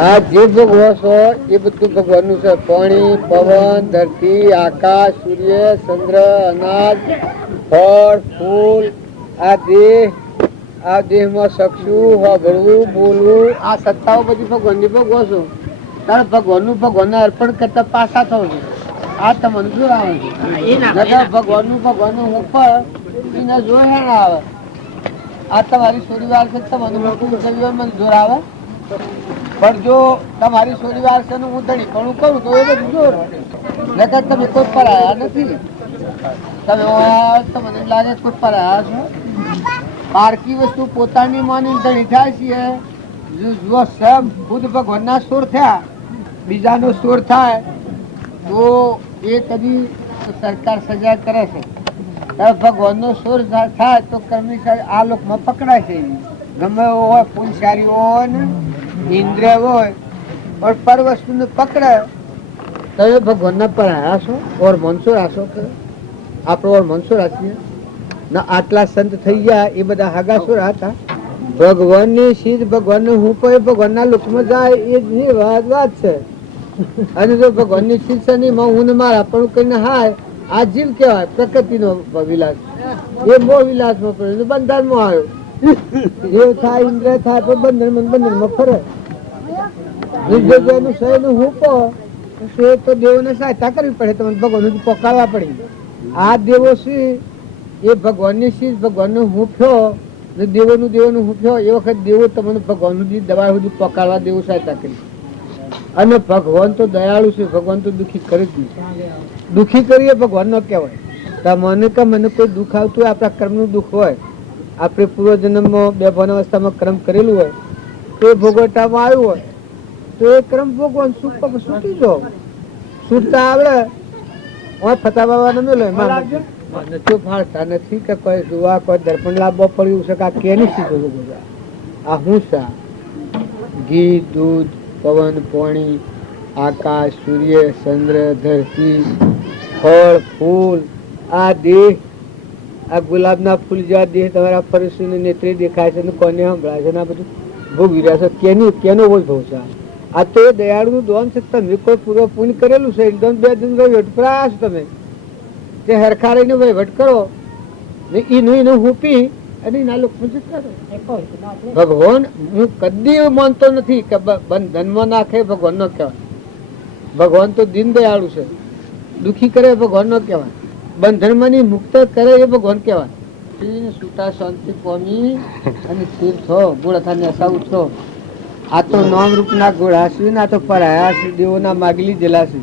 આ જે ભોગવો છો એ બધું ભગવાનનું છે. પાણી, પવન, ધરતી, આકાશ, સૂર્ય, ચંદ્ર, અનાજ, ફળ, ફૂલ, આ દેહમાં ચક્ષુ, સાંભળવું, બોલવું, આ સત્તાઓ બધી ભગવાનની ભોગવો છો. તારે ભગવાનને અર્પણ કરતા પાછા થવું છે. આ તમને જોર આવે છે. ભગવાનનું ઉપર એને જોર હે ના આવે. આ તમારી સોરીવાર છે તમને મને જોર આવે. પણ જો તમારી સોરીવાર છે હું ધણી પણ કરું તો એ બધું જોર નકર તમે કોઈ પરાયા નથી. તમે મને લાગે કોઈ પરાયા છો. પારકી વસ્તુ પોતાની માની ધણી થાય છે. જો સબ ખુદ ભગવાનના સોર થયા બીજાનો સોર થાય તો એ કદી સરકાર સજા કરે છે. ભગવાનનો સોર થાય તો કર્મની આ લોકમાં પકડાય છે. ગમે એવો હોય પુનશારી હોય ને ઇન્દ્રિય હોય પણ પર વસ્તુને પકડે તમે ભગવાનના પર આવ્યા છો ઓર મનસો રાશો કે આપણો ઓર મનસો રાખીએ ના. આટલા સંત થઈ ગયા એ બધા હાગાસુર હતા. ભગવાનની સીધ ભગવાનને હું કોઈ ભગવાનના લોકમાં જાય એ જ વાત છે. અને જો ભગવાનની શિક્ષા નહીં હું ને મારા પણ કહીને હાય આ જીવ કહેવાય, પ્રકૃતિનો વિલાસ. એ મોહ વિલાસમાં પડ્યો, બંધનમાં આવ્યો. દેવ થાય, ઇન્દ્ર થાય, પણ બંધનમાં ફરે. નિર્દેશનું શયનું હું કહો તો દેવોને સહાયતા કરવી પડે, તમને ભગવાન પકડવા પડી. આ દેવો છે એ ભગવાનની શીશ, ભગવાનનો હું થયો, દેવોનું હું થયો. એ વખત દેવો તમને ભગવાનનું દવા સુધી પકડવા દેવો સહાયતા કરી. અને ભગવાન તો દયાળુ છે, ભગવાન તો દુઃખી કરે જ નહીં. દુઃખી કરીએ ભગવાન નો કહેવાય. મને કે મને કોઈ દુઃખ આવતું હોય, આપણા કર્મનું દુઃખ હોય, આપણે પૂર્વજન્મમાં બે ભાન અવસ્થામાં કર્મ કરેલું હોય, તો એ ભોગવટામાં આવ્યું હોય, તો એ કર્મ ભગવાન છૂટી જો છૂટતા આવડે. ફતા બાબા ને મેલો નથી ફાળતા નથી કે કોઈ દુઆ કોઈ દર્પણ લાવવો પડ્યું છે કે આ કેની સીધો બધા આ હું છે. ઘી, દૂધ, પવન, પાણી, આકાશ, સૂર્ય, ચંદ્ર, ધરતી, ફળ, ફૂલ, આ દેહ, આ ગુલાબના ફૂલ જેવા દેહ તમારા પરસુને નેત્રે દેખાય છે, કોને સંભળાય છે, આ બધું ભોગવી રહ્યા છે. કેનો વૈભવ છે આ? તો એ દયાળુ નું દોન છે. તમે કોઈ પૂર્વ પુણ્ય કરેલું છે, એકદમ 2 દિન વહીવટ પ્રયાસ તમે તે હરખા રહીને વહીવટ કરો ને એનું હુપી અને એના લોકો કરો. ભગવાન હું કદી માનતો નથી કે બંધનમાં નાખે, ભગવાન નો કહેવાય. ભગવાન તો દીન દયાળુ છે, દુઃખી કરે ભગવાન નો કહેવાય, બંધનમાં ની મુક્ત કરે એ ભગવાન કહેવાય. સુતા શાંતિ પામી અને સ્થિર થો, ગુણ નેસા ઉઠો. આ તો નામ રૂપ ના ગોળા છે ને, આ તો પરાયા છે, દેવોના માગી લીધેલા છે.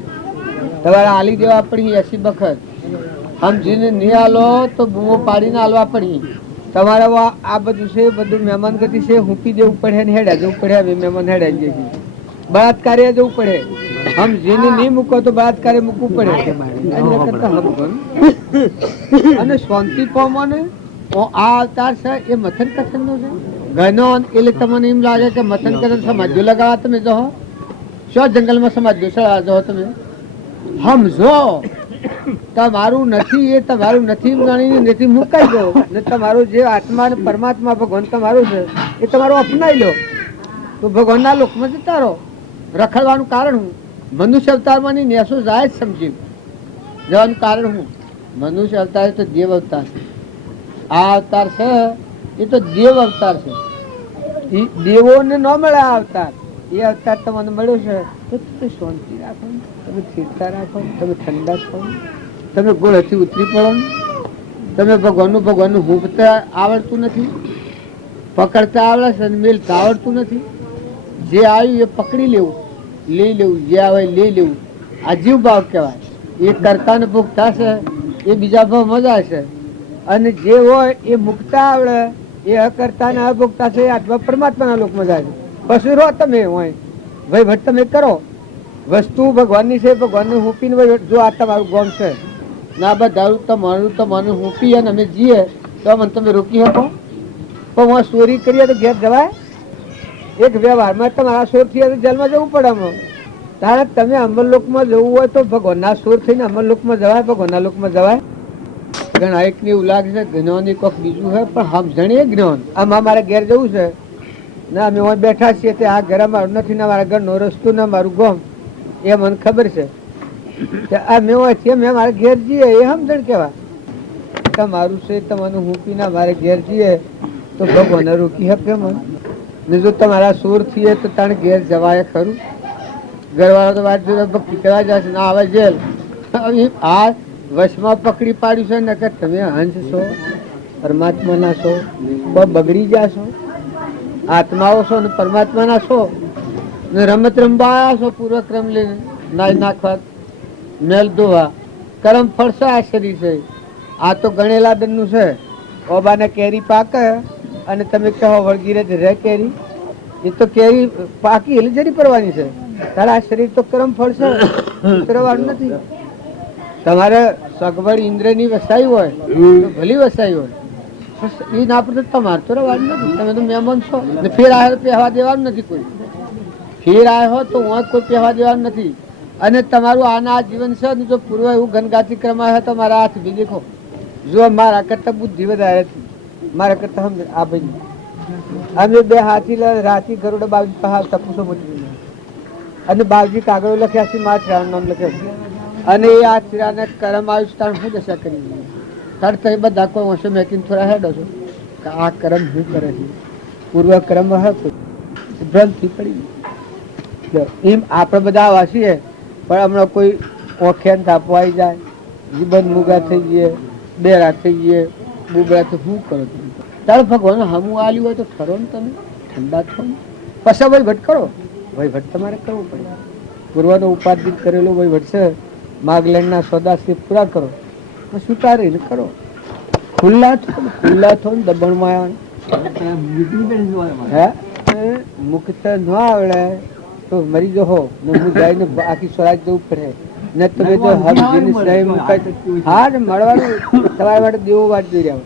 તમારે આલી દેવા પડી 80 વખત. સમજીને નહીં આલો તો બૂમો પાડીને આલવા પડી. તમારે આ બધું છે, બધું મહેમાન ગતિ છે, મૂકી દેવું પડે ને હેડા જવું પડે. હવે મહેમાન હેડા જઈએ છીએ, બળાત્કારે જવું પડે. સમજીને નહીં મૂકો તો બળાત્કારે મૂકવું પડે. અને શાંતિ પામો ને આ અવતાર છે એ મથન કથન નો છે. ઘનો એટલે તમને એમ લાગે કે મથન કથન સમાજો લગાવવા તમે જો શું જંગલમાં સમાજો જો તમે સમજો તમારું નથી, એ તમારું નથી જાણીને નથી મુકાઈ દો ને તમારું જે આત્મા ને પરમાત્મા ભગવાન તમારું છે એ તમારું અપનાવી લો તો ભગવાનના લોકમાં જતા રહો. રખડવાનું કારણ હું મનુષ્ય અવતારમાં ની નેસો જાય જ સમજી જવાનું કારણ હું મનુષ્ય અવતાર તો દેવ અવતાર છે. આ અવતાર છે એ તો દેવ અવતાર છે. દેવોને ન મળે આ અવતાર. એ અવતાર તમને મળ્યો છે તો તમે શાંતિ રાખો, તમે સ્થિરતા રાખો, તમે ઠંડા છો, તમે ગોળથી ઉતરી પડો. તમે ભગવાનનું હૂંફતા આવડતું નથી, પકડતા આવડે છે, મેલતા આવડતું નથી. જે આવ્યું એ પકડી લેવું, લઈ લેવું, જે આવે લઈ લેવું. આ જીવ ભાવ કહેવાય. એ કરતા ને ભોગતા છે એ બીજા ભાવ મજા છે. અને જે હોય એ મુકતા આવડે એ અકર્તા ને અભોગતા છે એ આત્મા પરમાત્માના લોક મજા છે. પછી રહો તમે હોય વહીવટ તમે કરો. વસ્તુ ભગવાનની છે, ભગવાનને હુંપીને વહીવટ. જો આ તમારું ગોમ છે ના બધા તમારું હુંપી અને અમે જઈએ તો મને તમે રોકી શકો? પણ હું ચોરી કરીએ તો ઘેર જવાય? એક વ્યવહારમાં તમારા સોર થયા તો જેલમાં જવું પડે. આમાં તારે તમે અમરલોકમાં જવું હોય તો ભગવાનના સોર થઈને અમરલોકમાં જવાય, ભગવાનના લોકમાં જવાય. ઘણા એક ને એવું લાગે છે જ્ઞાન કોક બીજું છે, પણ સમજણીએ જ્ઞાન. આમાં મારે ઘેર જવું છે ને અમે અહીં બેઠા છીએ તે આ ઘર અમારું નથી ને મારા ઘરનો રસ્તો ને મારું ગોમ એ મને ખબર છે. આ મેં હોય છીએ મેં મારે ઘેર જઈએ એ સમજણ કેવા તમારું છે. તમારું હુંપીને મારે ઘેર જઈએ તો ભગવાને રોકી શકે મને ને? જો તમારા સોર થઈએ તો તાણે ઘેર જવાય ખરું? ઘરવાળા તો વાત જોડે ભક્તિ કરવા જશે ના આવે જેલ. આ વશમાં પકડી પાડ્યું છે ને કે તમે હંસ છો, પરમાત્માના છો, બગડી જાશો. આત્માઓ છો ને પરમાત્માના છો ને રમત રમવા આવ્યા છો. પૂર્વક્રમ લઈને નાઈ નાખવા, મેલ ધોવા, કરમ ફળશે આ શરીર છે. આ તો ગણેલા દનનું છે. ઓબાને કેરી પાકે અને તમે કહો વળગી રહે કેરી, એ તો કેરી પાકી એટલે જરી પડવાની છે. તારે આ શરીર તો કરમ ફળશે, ઉતરવાનું નથી. તમારે સગવડ ઇન્દ્રની વસાઈ હોય તો ભલી વસાઈ હોય, એ ના પડે તમારે તો રવાનું નથી. તમે તો મહેમાન છો ને ફેર આવ્યો તો પહેવા દેવાનું નથી. કોઈ ફેર આવ્યો તો હું કોઈ પહેવા દેવાનું નથી. અને તમારું આના જીવન છે ને જો પૂર્વ એવું ગનગાથી ક્રમાય તો મારા હાથ બી દેખો. જો મારા કરતા બુદ્ધિ વધારે હતી, મારા કરતા આ ભાઈ અમે બે હાથી રાતી ગરુડા બાવજી પહાડ તપુસો મોટી અને બાવજી કાગળો લખ્યા છે, મારા નામ લખ્યા છે. અને એ આ ચીરાને કર્મ આવ્યું છે તારે શું દશા કરી તારે તો એ બધા કોઈ ઓછો મેકીને થોડા હેડો છો કે આ કર્મ શું કરે છે પૂર્વ કર્મ હતું ભ્રમથી પડી એમ આપણે બધા વાસીએ પણ હમણાં કોઈ ઓખેન તાપવા આવી જાય જીબન મુગા થઈ જઈએ બેરા થઈ જઈએ બુબરા તો શું કરો તમે તારે ભગવાન હમું આલ્યું હોય તો ઠરો ને તમે ઠંડા થો ને પછી વહીવટ કરો વહીવટ તમારે કરવો પડે પૂર્વનો ઉપાર્જિત કરેલો વહીવટ છે માગલેન્ડના સોદા છે પૂરા કરો સુતારીને કરો ખુલ્લા થો ને દબણમાં હે મુક્ત ન આવડે તો મરી જહો ને હું જઈને આખી સ્વરાજ જવું પડે ને તમે જો હા ને મળવાનું તમારા માટે દેવો વાત જોઈ રહ્યા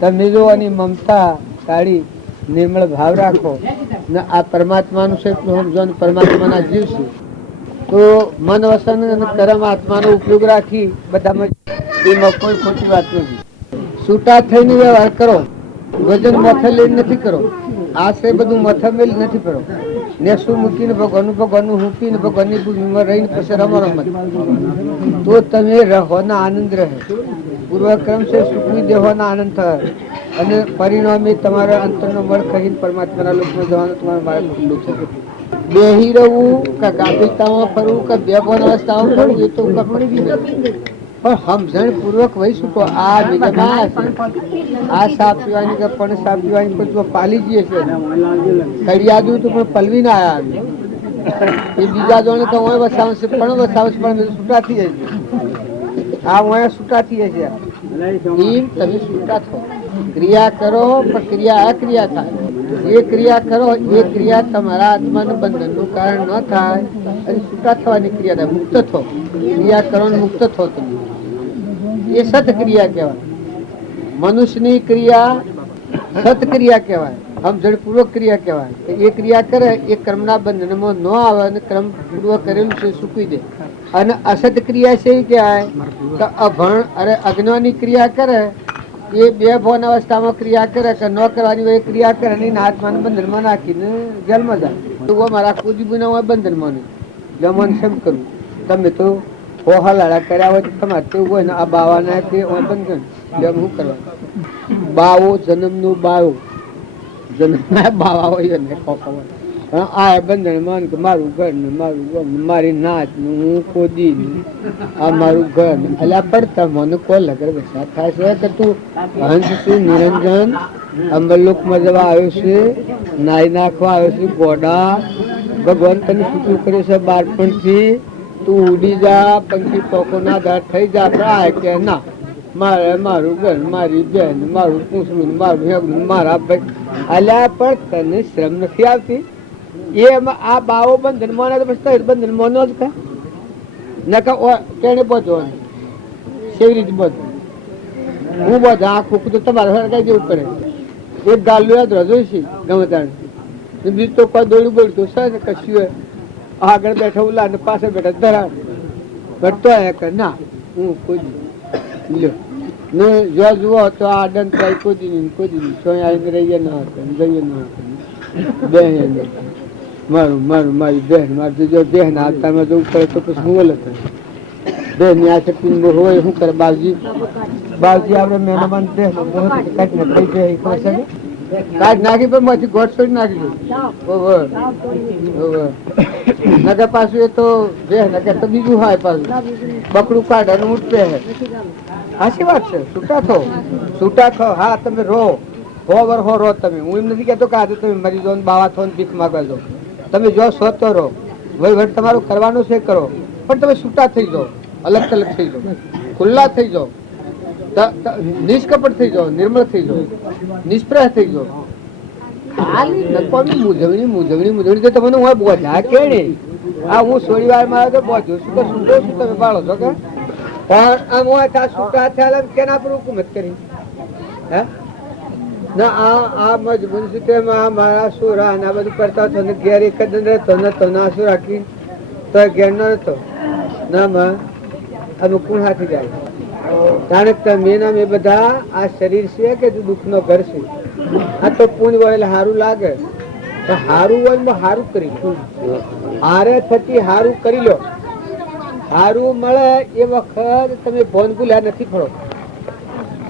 તમે જો આની મમતા કાઢી નિર્મળ ભાવ રાખો ને આ પરમાત્માનું છે સમજો પરમાત્માના જીવ છે તો મન વસન અને કર્મ આત્માનો ઉપયોગ રાખી બધામાં એમાં કોઈ ખોટી વાત નથી છૂટા થઈને વ્યવહાર કરો વજન મથે લઈને નથી કરો આ છે બધું મથે મેલ નથી કરો ને શું મૂકીને ભગવાનનું મૂકીને ભગવાનની ભૂમિમાં રહીને પછી રમો રમત તો તમે રહોના આનંદ રહે પૂર્વક્રમ છે સુખની દેહોના આનંદ થાય અને પરિણામે તમારા અંતરનો મળ કહીને પરમાત્માના લોકમાં જવાનું તમારે મારે ખુલ્લું છે બેહી રહેવું કે ગાભીતામાં ફરવું કે બેભાન અવસ્થામાં ફરવું એ તો પણ સમજણ પૂર્વક વહીશું તો આ બીજા આ સાપ પીવાની કે પણ સાપ પીવાની પણ પાલી જઈએ છે કડિયાદું તો પણ પલવી ના આવ્યા એ બીજા જોડે તો હોય વસાવશે પણ છૂટા થઈ જાય છે આ હોય છૂટા થઈ જાય છે એમ તમે છૂટા થો ક્રિયા કરો પણ ક્રિયા અક્રિયા થાય જે ક્રિયા કરો એ ક્રિયા તમારા આત્માનું બંધનનું કારણ ન થાય અને છૂટા થવાની ક્રિયા થાય મુક્ત થો ક્રિયા કરો મુક્ત થો તમે એ સતક્રિયા કહેવાય મનુષ્યની ક્રિયા સતક્રિયા કહેવાય સમજણપૂર્વક ક્રિયા કહેવાય એ ક્રિયા કરે એ કર્મના બંધનમાં ન આવે અને કર્મ પૂર્વક કરેલું છે સૂકવી દે અને અસત ક્રિયા છે એ કહેવાય કે અભણ અરે અજ્ઞાની ક્રિયા કરે એ બે ભવન અવસ્થામાં ક્રિયા કરે કે ન કરવાની હોય ક્રિયા કરે અને આત્માને બંધનમાં નાખીને જન્મ જાય મારા કુદીબુના હોય બંધનમાં નહીં જમન શેમ કરવું તમે તો હોહલાડા કર્યા હોય તો તમારે તેવું હોય ને આ બાવાના તે બંધન જેમ શું કરવાનું બાવો જન્મનું બાવો જન્મના બાવા હોય ને આ બંધન માન કે મારું ઘર ને મારું ઘર મારી નાચ ને હું કોદી આ મારું ઘર એટલે પડતા મને કોઈ લગર બેસા થાય છે કે તું હંસ છું નિરંજન અમરલોકમાં જવા આવ્યો છે નાઈ નાખવા આવ્યો છે ગોડા ભગવાન તને શું કર્યું છે બાળપણથી તું ઉડી જા પંખી પોકો ના ધાર થઈ જા આ કે ના મારે મારું ઘર મારી બેન મારું પૂછડું મારું હેગડું મારા ભાઈ અલ્યા પણ તને શ્રમ નથી આવતી એમાં આ બાવો બંધન માં બંધન માં જ કે નકા કેને બધો કેવી રીતે બધું હું બધા આ ખોખું તો તમારે હરગાઈ જવું પડે એક ગાલું યાદ રજોઈ છે ગમે તાણે બીજું તો કોઈ દોડ્યું બોલતું છે ને કશું આગળ બેઠા ઉલા ને પાછળ બેઠા ધરાડ બેઠતો કે ના હું કોઈ લ્યો ને જો જુઓ તો આ આડન ટ્રાય કોઈ સોય આવીને રહીએ ન હતો જઈએ ન હતો બે મારું મારું મારી બહેન મારું જો બહેન આવતામાં જવું પડે તો પછી હું ઓલો થાય બહેન ની આ શક્તિ હોય શું કરે બાવજી આપણે મહેમાન બહેન કાઢી ને થઈ જાય કાઢ નાખી પણ માંથી ગોઠ છોડી નાખી નગર પાછું એ તો બે નગર તો બીજું હોય પાછું બકડું કાઢ અને ઉઠે સાચી વાત છે છૂટા થો હા તમે રો હો રો તમે હું એમ નથી કેતો કે આજે તમે મરી જાઓ બાવા થો ને ભીખ માગવા જાઓ તમે જો સોતો રહો વહીવટ તમારું કરવાનું છે કરો પણ તમે છૂટા થઈ જાઓ અલગ થઈ જાઓ ખુલ્લા થઈ જાઓ નિષ્કપટ થઈ જાઓ નિર્મળ થઈ જાઓ નિષ્પ્રહ થઈ જાઓ ખાલી નકોમી મુજવણી તો મને હું બોધા કેણે આ હું થોડી વાર માં તો બોધ્યો છું તો છૂટો છું તમે બાળો છો કે પણ આમ હોય ત્યાં છૂટા થયા કેના પર હુકુમત કરી હે ના આ મજબૂત છે મારા સુરા ના બધું કરતા હતો ને ઘેર એક જ રહેતો નતો ના શું રાખી તો ઘેર ન રહેતો ના આનું કોણ હાથી જાય જાણે તમે નામ એ બધા આ શરીર છે કે દુઃખ નો ઘર છે આ તો પૂન હોય એટલે સારું લાગે તો સારું હોય સારું કરી હારે થતી સારું કરી લો હારું મળે એ વખત તમે ભોન ભૂલ્યા નથી ફળો.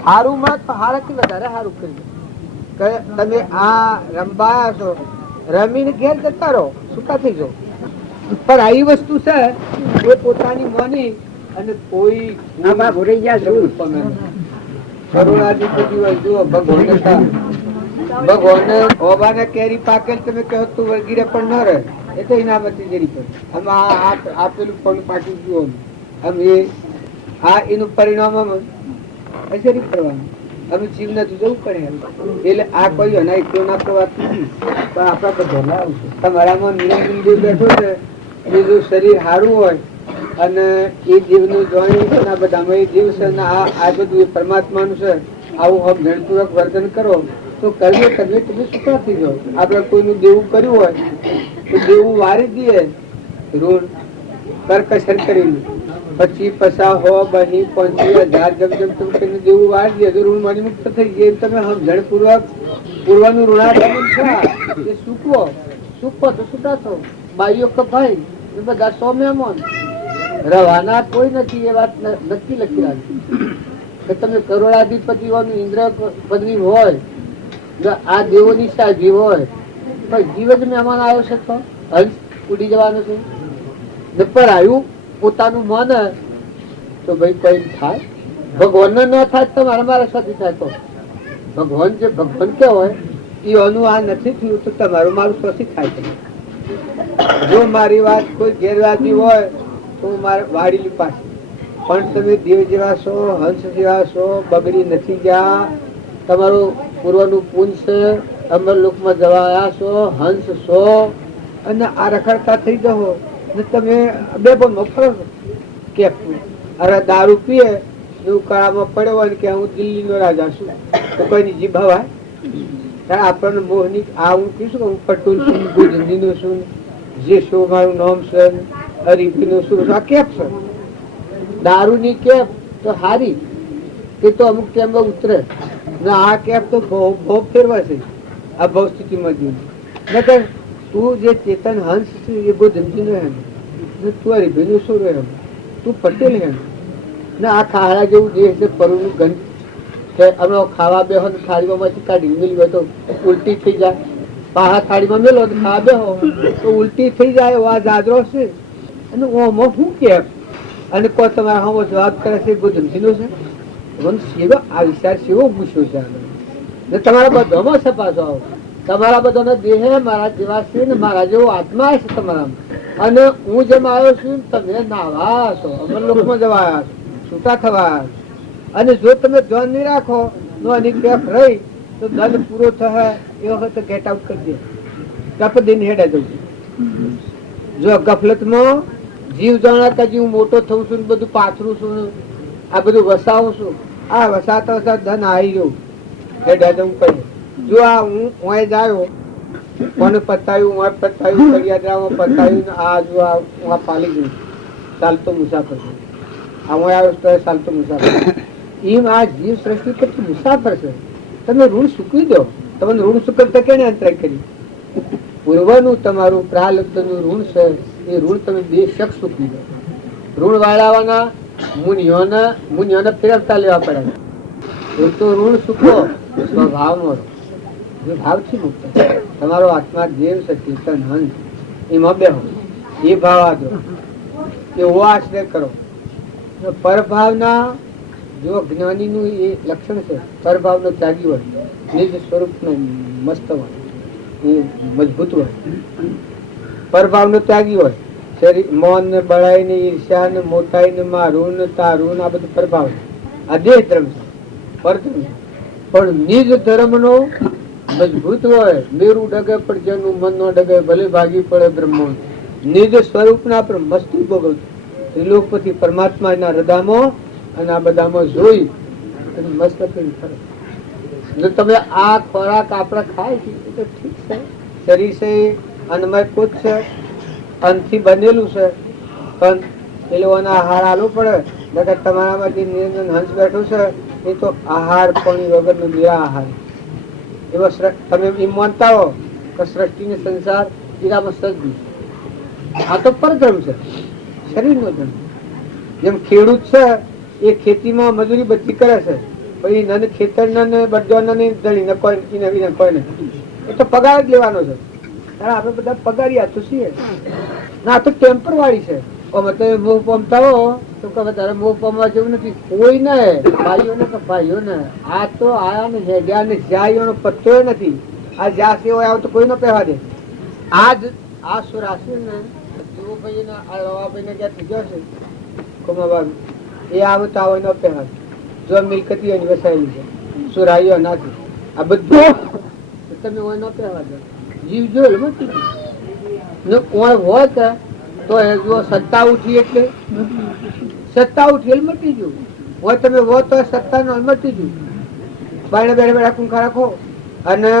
હારું મળે તો હારાથી વધારે હારું કરી કે તમે આ રંબાયા છો, રમીને ઘેર જતા રહો, સુકા થઈ જાઓ. પણ આવી વસ્તુ છે એ પોતાની મોની અને કોઈ ભૂલી ગયા કરોડાધિપતિ હોય. જુઓ ભગવાન ઓબાને કેરી પાકેલ તમે કહો તું વગીરે પણ ન રહે, એ તો ઇનામતી જેરી પર આમાં આપેલું ફળ પાકી ગયું. આમ એ આ એનું પરિણામ અસરી કરવાનું અમે જીવ નથી જવું પડે. એટલે આ કોઈ એના એકલો ના કરવાતું નથી, પણ આપણા બધા ના આવશે. તમારામાં નિરંજન દેવ બેઠો છે, એ જો શરીર સારું હોય અને એ જીવનું જોઈ બધામાં એ જીવ છે ને આ બધું એ પરમાત્માનું છે, આવું હમ ધનપૂર્વક વર્તન કરો તો કર્મે કર્મે તમે સુખા થઈ જાઓ. આપણે કોઈનું દેવું કર્યું હોય તો દેવું વારી દઈએ ઋણ કરકસર કરીને, પછી પસા હો બની 50,000 જમ તમે દેવું વારી દઈએ તો ઋણ માની મુક્ત થઈ જાય. તમે હમ ધનપૂર્વક પૂર્વનું ઋણાગમન છે એ સુખવો તો સુખા થો. બાઈઓ કપાઈ એ બધા 100 મહેમાન રવાના કોઈ નથી. એ વાત નક્કી લખી રાખી કે તમે કરોડાધિપતિઓનું ઇન્દ્ર પદવી હોય, આ દેવોની સાજી હોય, પણ જીવ જ મહેમાન આવ્યો છે તો હંસ ઉડી જવાનું છે. પર આવ્યું પોતાનું મન તો ભાઈ કઈ થાય. ભગવાન ન થાય તો મારા સાથી થાય. તો ભગવાન જે ભગવાન કે હોય એ અનુ આ નથી થયું તો તમારું મારું સ્વથી થાય છે. જો મારી વાત કોઈ ગેરવાજી હોય તો મારે વાડી પાસે, પણ તમે દેવ જેવા છો, હંસ જેવા છો, બગડી નથી ગયા. તમારું પૂર્વનું પુંજ છે, અમર લોકમાં જવા આવ્યા છો, હંસ છો અને આ રખડતા થઈ જાઓ ને તમે બે પણ ફરો છો. કે અરે દારૂ પીએ એવું કળામાં પડ્યો હોય કે હું દિલ્હી નો રાજા છું તો કોઈની જીભ હવાય? આપણને મોહની આ હું કહીશું હું પટુલ છું, ગુજરી નું છું, જે શું મારું નામ છે, હરીફી નું શું, આ કેપ છે. દારૂ ની કેપ તો હારી, એ તો અમુક ટાઈમ ઉતરે ને આ કેપ તો બહુ ફેરવા છે આ ભાવ સ્થિતિમાં જીવ. તું જે ચેતન હંસ છે એ બહુ ધમકી નો હેમ ને તું હરીફી નું શું રહે, તું પટેલ હેમ ને આ ખાડા જેવું દેશ છે પરનું ગંધ છે. હમણાં ખાવા બેહો ને થાળીમાંથી કાઢી મેળવી હોય તો ઉલટી થઈ જાય. પાહા થાળીમાં મેલો તો ખાવા બેહો તો ઉલટી થઈ જાય. આ જાજરો છે અને ઓમાં શું કેમ અને કોઈ તમારા હમો જવાબ કરે છે બહુ ધમકીનો છે. સેવો આ વિચાર સેવો પૂછ્યો છે ને તમારા બધામાં છે. પાછો તમારા બધાનો દેહ મારા જેવા છે ને મારા જેવો આત્મા છે તમારામાં. અને હું જેમ આવ્યો છું તમે નાવા છો, અમર લોકમાં જવા આવ્યા છો, છૂટા થવા. અને જો તમે ધ્યાન નહીં રાખો તો આની કેફ રહી તો દંડ પૂરો થશે એ વખતે ગેટ આઉટ કરી દે કપ દિન હેડા જવું. જો ગફલતમાં જીવ જાણા કે હું મોટો થઉં છું બધું પાથરું છું, આ બધું વસાવું છું, આ વસાતા વસાતા ધન આવી ગયું હેડા જવું પડે. જો આ હું ઓય જાયો કોને પતાવ્યું, ઓય પતાવ્યું, કડિયાદરામાં પતાવ્યું, આ જો આ પાલી ગયું ચાલતો મુસાફર છે. આ હું આવ્યો તો ચાલતો મુસાફર. એમ આ જીવ સૃષ્ટિ પછી મુસાફર છે. તમે ઋણ ચૂકવી દો. તમને ઋણ ચૂકવતા કેને અંતરાય કરી? પૂર્વનું તમારું પ્રાલબ્ધનું ઋણ છે એ ઋણ તમે બેશક ચૂકવી દો. ઋણ વાળાવાના મુનિઓને ફેરવતા લેવા પડે. તો ઋણ ચૂકવો સ્વભાવનો જે ભાવથી મુક્ત. તમારો આત્મા દેવ છે, ચેતન હંસ, એમાં બેહો, એ ભાવ આદરો, એવો આશ્રય કરો. પરભાવના જો જ્ઞાની નું એ લક્ષણ છે, પરભાવ નો ત્યાગી હોય, નિજ સ્વરૂપ નો મસ્ત હોય, એ મજબૂત હોય. પરભાવ નો ત્યાગી હોય, શરીર મૌન ને બળાઈ ને ઈર્ષ્યા ને મોટાઈ ને મારું ને તારું આ બધું પરભાવ. આ દેહ ધર્મ છે, પરધર્મ. પણ નિજ ધર્મ નો મજબૂત હોય, મેરું ડગે પણ જેનું મન નો ડગે ભલે ભાગી પડે બ્રહ્મો. નિજ સ્વરૂપ ના પર મસ્તી ભોગવતું ત્રિલોકપતિ પરમાત્મા ના હૃદયમાં અને આ બધામાં જોઈ મસ્ત કરી ફરે. જો તમે આ ખોરાક આપડે ખાય છે એ તો ઠીક છે, શરીર છે અન્નમય કોષ છે, અન્નથી બનેલું છે, પણ એ લોકોને આહાર આલવો પડે. તમારામાં જે નિરંજન હંસ બેઠું છે એ તો આહાર પાણી વગર નો નિરાહાર. એવો તમે એમ માનતા હો કે સૃષ્ટિ ને સંસાર એનામાં સજ્જ. આ તો પરધર્મ છે, શરીર નો ધર્મ. જેમ ખેડૂત છે એ ખેતીમાં મજૂરી બધી કરે છે, પછી નન ખેતર ને બધો ધણીને કોઈ કોઈ નથી, એ તો પગાર જ લેવાનો છે. આપણે બધા પગારિયા તો છીએ ના, આ તો ટેમ્પર વાળી છે. મોહ પમતા હો તો તારે મોહ પમવા જેવું નથી કોઈ ને, ભાઈઓ ને કે ભાઈઓ ને. આ તો આયા ને હેડ્યા ને જ્યાં પત્તો નથી. આ જ્યાં સેવો આવ તો કોઈ નો પહેવા દે. આજ આ સુરાશી ને જીવુભાઈ ને આ રવાભાઈ ને ક્યાં થઈ ગયો છે કોમાબાગ, એ આવે તો આવો નો પહેવા દે. જો મિલકતી એની વસાયેલી છે, સુરાઈઓ નાખી આ બધું તમે હોય નો પહેવા દે. જીવ જો હોય તો જો સત્તા ઉઠી એટલે સત્તા ઉઠી એટલે મટી ગયું હોય. તમે હો તો સત્તા નો મટી ગયું. બાયણે બેઠા બેઠા કુંખા રાખો અને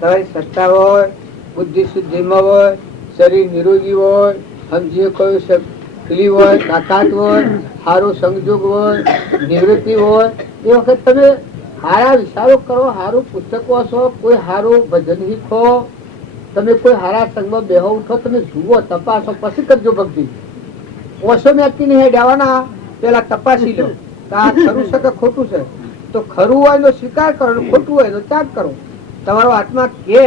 તમારી સત્તા હોય, બુદ્ધિ શુદ્ધિમાં હોય, શરીર નિરોગી હોય, સમજીએ કોઈ શક્તિ હોય, તાકાત હોય, સારો સંજોગ હોય, નિવૃત્તિ હોય, એ વખત તમે સારા વિચારો કરો, સારું પુસ્તકો વાંચો, કોઈ સારું ભજન શીખો, તમે કોઈ હારા સંગમાં બેહો ઉઠો, તમે જુઓ તપાસો પછી કરજો ભક્તિ. ઓછો વ્યક્તિને હેડવાના પેલા તપાસી લો આ ખરું છે કે ખોટું છે. તો ખરું હોય તો સ્વીકાર કરો, ખોટું હોય તો ત્યાગ કરો. તમારો આત્મા કે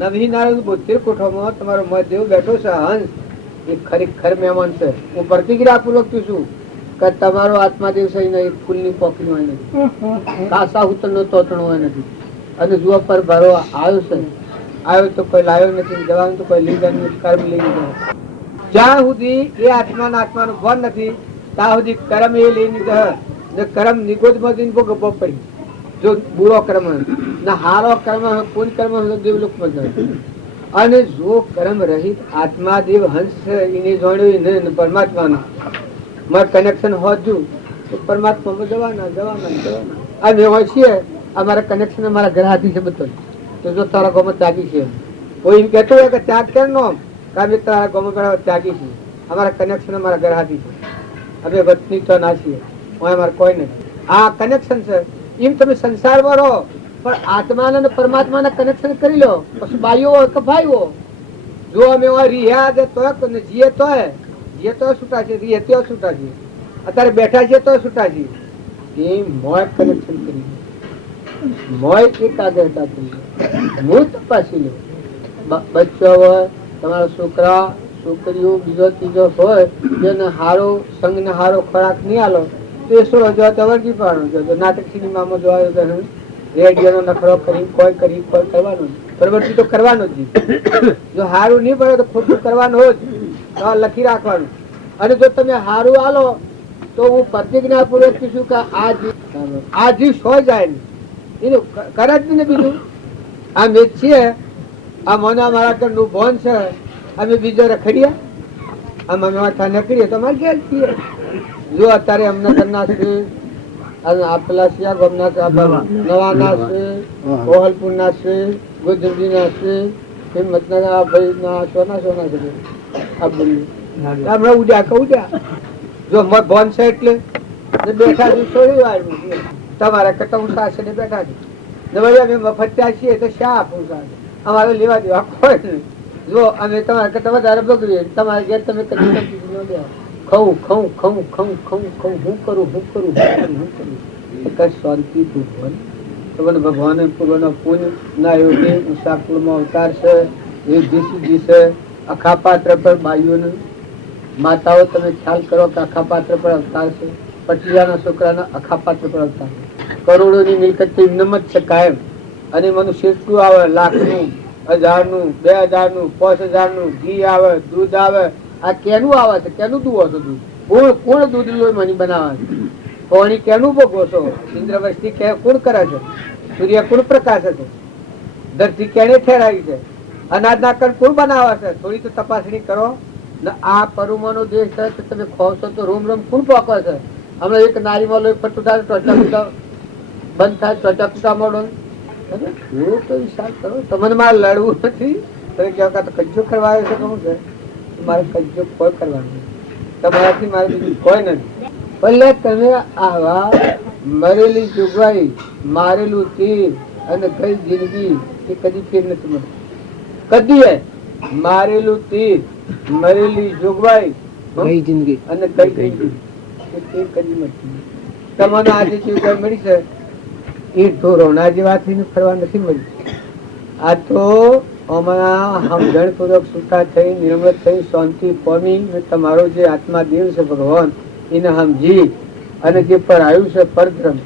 નવી નારાયણ 72 કોઠામાં તમારો મહાદેવ બેઠો છે હંસ, એ ખરેખર મહેમાન છે. હું પ્રતિક્રિયા પૂર્વક છું છું કે તમારો આત્મા દેવ સહી નહીં, ફૂલની પોકલી હોય નથી, કાસા ઉતર નો તોતણો હોય નથી. અને જુઓ પર ભરો આવ્યો છે, આવ્યો તો કોઈ લાવ્યો નથી, જવાનું તો કોઈ લીધા નથી, કર્મ લઈ લીધા. જ્યાં સુધી એ આત્માનું ભાન નથી ત્યાં સુધી કર્મ એ લઈ લીધા. કર્મ નિગોદમાં જઈને ભોગવવો પડી. જો બુરો કર્મ ના હારો કર્મ પૂર્ણ કર્મ દેવલોકમાં જાય. અને જો કર્મ રહિત આત્મા દેવ હંસ એને જોડ્યું પરમાત્માનું મારે કનેક્શન હોતું તો પરમાત્મામાં જવાના જવાના જવાના. અને હોય છે અમારા કનેક્શન અમારા ગ્રહાથી છે બધો. તો જો તારા ગામમાં ત્યાગી છે, કોઈ એમ કહેતો હોય કે ત્યાગ કેમ કારણ તારા ગામમાં ત્યાગી છે, અમારા કનેક્શન અમારા ગ્રહાથી છે, અમે વતની તો ના છીએ, અમારે કોઈ નથી. આ કનેક્શન છે. એમ તમે સંસારમાં રહો પણ આત્માના અને પરમાત્માના કનેક્શન કરી લો. પછી ભાઈઓ હોય કે ભાઈઓ જો અમે રિયા તો જીએ તો છૂટા છે, રીએ તો છૂટા છે, અત્યારે બેઠા છે તો છૂટા છે. એ મોય કનેક્શન કરી મોય એકાગ્રતા કરી હું તપાસી લો. બચ્ચો હોય, તમારા છોકરા છોકરીઓ બીજો ત્રીજો હોય જેને હારો સંઘ ને હારો ખોરાક નહીં આલો તો એ શું જો વર્ગી પાડો. નાટક સિનેમામાં જોવા રેડિયો નો નખરો કરી કોઈ કરવાનો પ્રવૃત્તિ તો કરવાનો જ. જો હારું નહીં પડે તો ખોટું કરવાનું હોય તો લખી રાખવાનું. અને જો તમે હારું આલો તો હું પ્રતિજ્ઞા પૂર્વક કહીશું કે આ જીવ સો જાય ને એનું કરે જ ને. બીજું આ મેચ છીએ, આ મને મારા ઘરનું ભોન છે, અમે બીજો રખડીએ આમ અમે માથા નકડીએ તો અમારે ઘેર છીએ. જો અત્યારે અમને ઘરના છે આપેલા છે નવાના છે, કોહલપુર ના છે, ગોધરજી ના છે, હિંમતનગર આ ભાઈ ના સોના છે આ બોલી હમણાં ઉડ્યા જો ભોન છે એટલે બેઠા છું છોડી વાળું તમારા કરતા હું સાસે ને બેઠા છું ને વળી અમે મફત્યા છીએ તો શા આપું સાસે અમારે લેવા દેવા કોઈ નહીં. જો અમે તમારા કરતા વધારે બગડીએ તમારે ઘેર તમે કદી ન દે ખવું હું કરું શાંતિ ભગવાન ભગવાન પૂર્વનો પુણ્ય ના યોગે ઉષાકુળમાં અવતાર છે. એ જીસુજી છે અખા પાત્ર પર બાઈઓને માતાઓ તમે ખ્યાલ કરો કે અખા પાત્ર પર અવતાર છે. પટિયાના છોકરાના અખા પાત્ર પર અવતાર છે. કરોડોની મિલકત નમ જ છે કાયમ. અને મનુષ્ય એટલું આવે, 1,00,000નું, 1,000નું, 2,000નું, 5,000નું ઘી આવે, દૂધ આવે. આ કેનું આવે છે? કેનું દુવો છો દૂધ? કોણ દૂધ મની બનાવે છે? પાણી કેનું ભોગવો છો? ઇન્દ્રવસ્તી કોણ કરે છે? સૂર્ય કોણ પ્રકાશે છે? ધરતી કેને ઠેરાવી છે? અનાજના કણ કોણ બનાવે છે? થોડી તો તપાસણી કરો. આ પરુમાનો દેશ છે તો તમે ખોશો તો રોમ કોણ પોકે છે? હમણાં એક નારી વાળો ફટું થાય ટોચા કુટા બંધ થાય, ટોચા કુટા મોડો તો વિચાર કરો. તમને મારે લડવું નથી. તમે કેવા તો કજ્જો કરવા આવ્યો છે કહું છે મારે કજ્જો કોઈ કરવાનું તમારાથી મારે બીજું કોઈ નથી. ભલે તમે આવા મરેલી જોગવાઈ, મારેલું તીર અને ગઈ જિંદગી એ કદી ફેર નથી મળતી. કદી મારેલું તીર, મરેલી જોગવાઈ, ગઈ જિંદગી અને ગઈ જિંદગી કે તે કદી નથી. તમને આજે કેવું કઈ મળી છે એ ધોરણા જેવાથી ફરવા નથી મળી. આ તો અમારા સમજણપૂર્વક સુતા થઈ, નિર્મળ થઈ, શાંતિ પામી, તમારો જે આત્મા દેવ છે ભગવાન એને સમજી અને જે પર આવ્યું છે પરબ્રહ્મ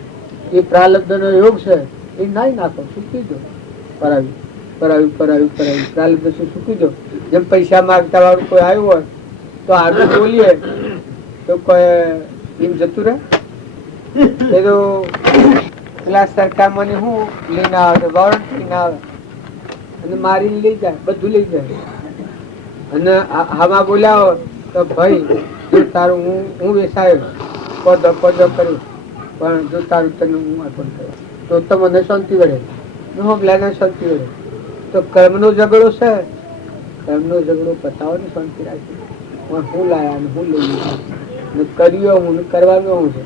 એ પ્રાલબ્ધ નો યોગ છે એ નાઈ નાખો, સૂકી દો. પરાવ્યું પરાવ્યું પરાવ્યું પરાવ્યું પ્રાલબ્ધ શું સૂકી દો. જેમ પૈસા માંગતા વાળું કોઈ આવ્યું હોય તો આગળ બોલીએ તો કોઈ એમ જતું રહે. એ તો પેલા સરકાર મને હું લઈને આવે, વોરંટ લઈને આવે અને મારી લઈ જાય, બધું લઈ જાય. અને આમાં બોલ્યા હોય તો ભાઈ જો તારું હું વેસાયો પદો પદો કરીશ પણ જો તારું તને હું અર્પણ કરું તો તમને શાંતિ વળે, પેલાને શાંતિ વળે. તો કર્મનો ઝઘડો છે, કર્મનો ઝઘડો પતાવો ને શાંતિ રાખી. હું લાયા ને હું લઈ કર્યો હું કરવાનો હું છે.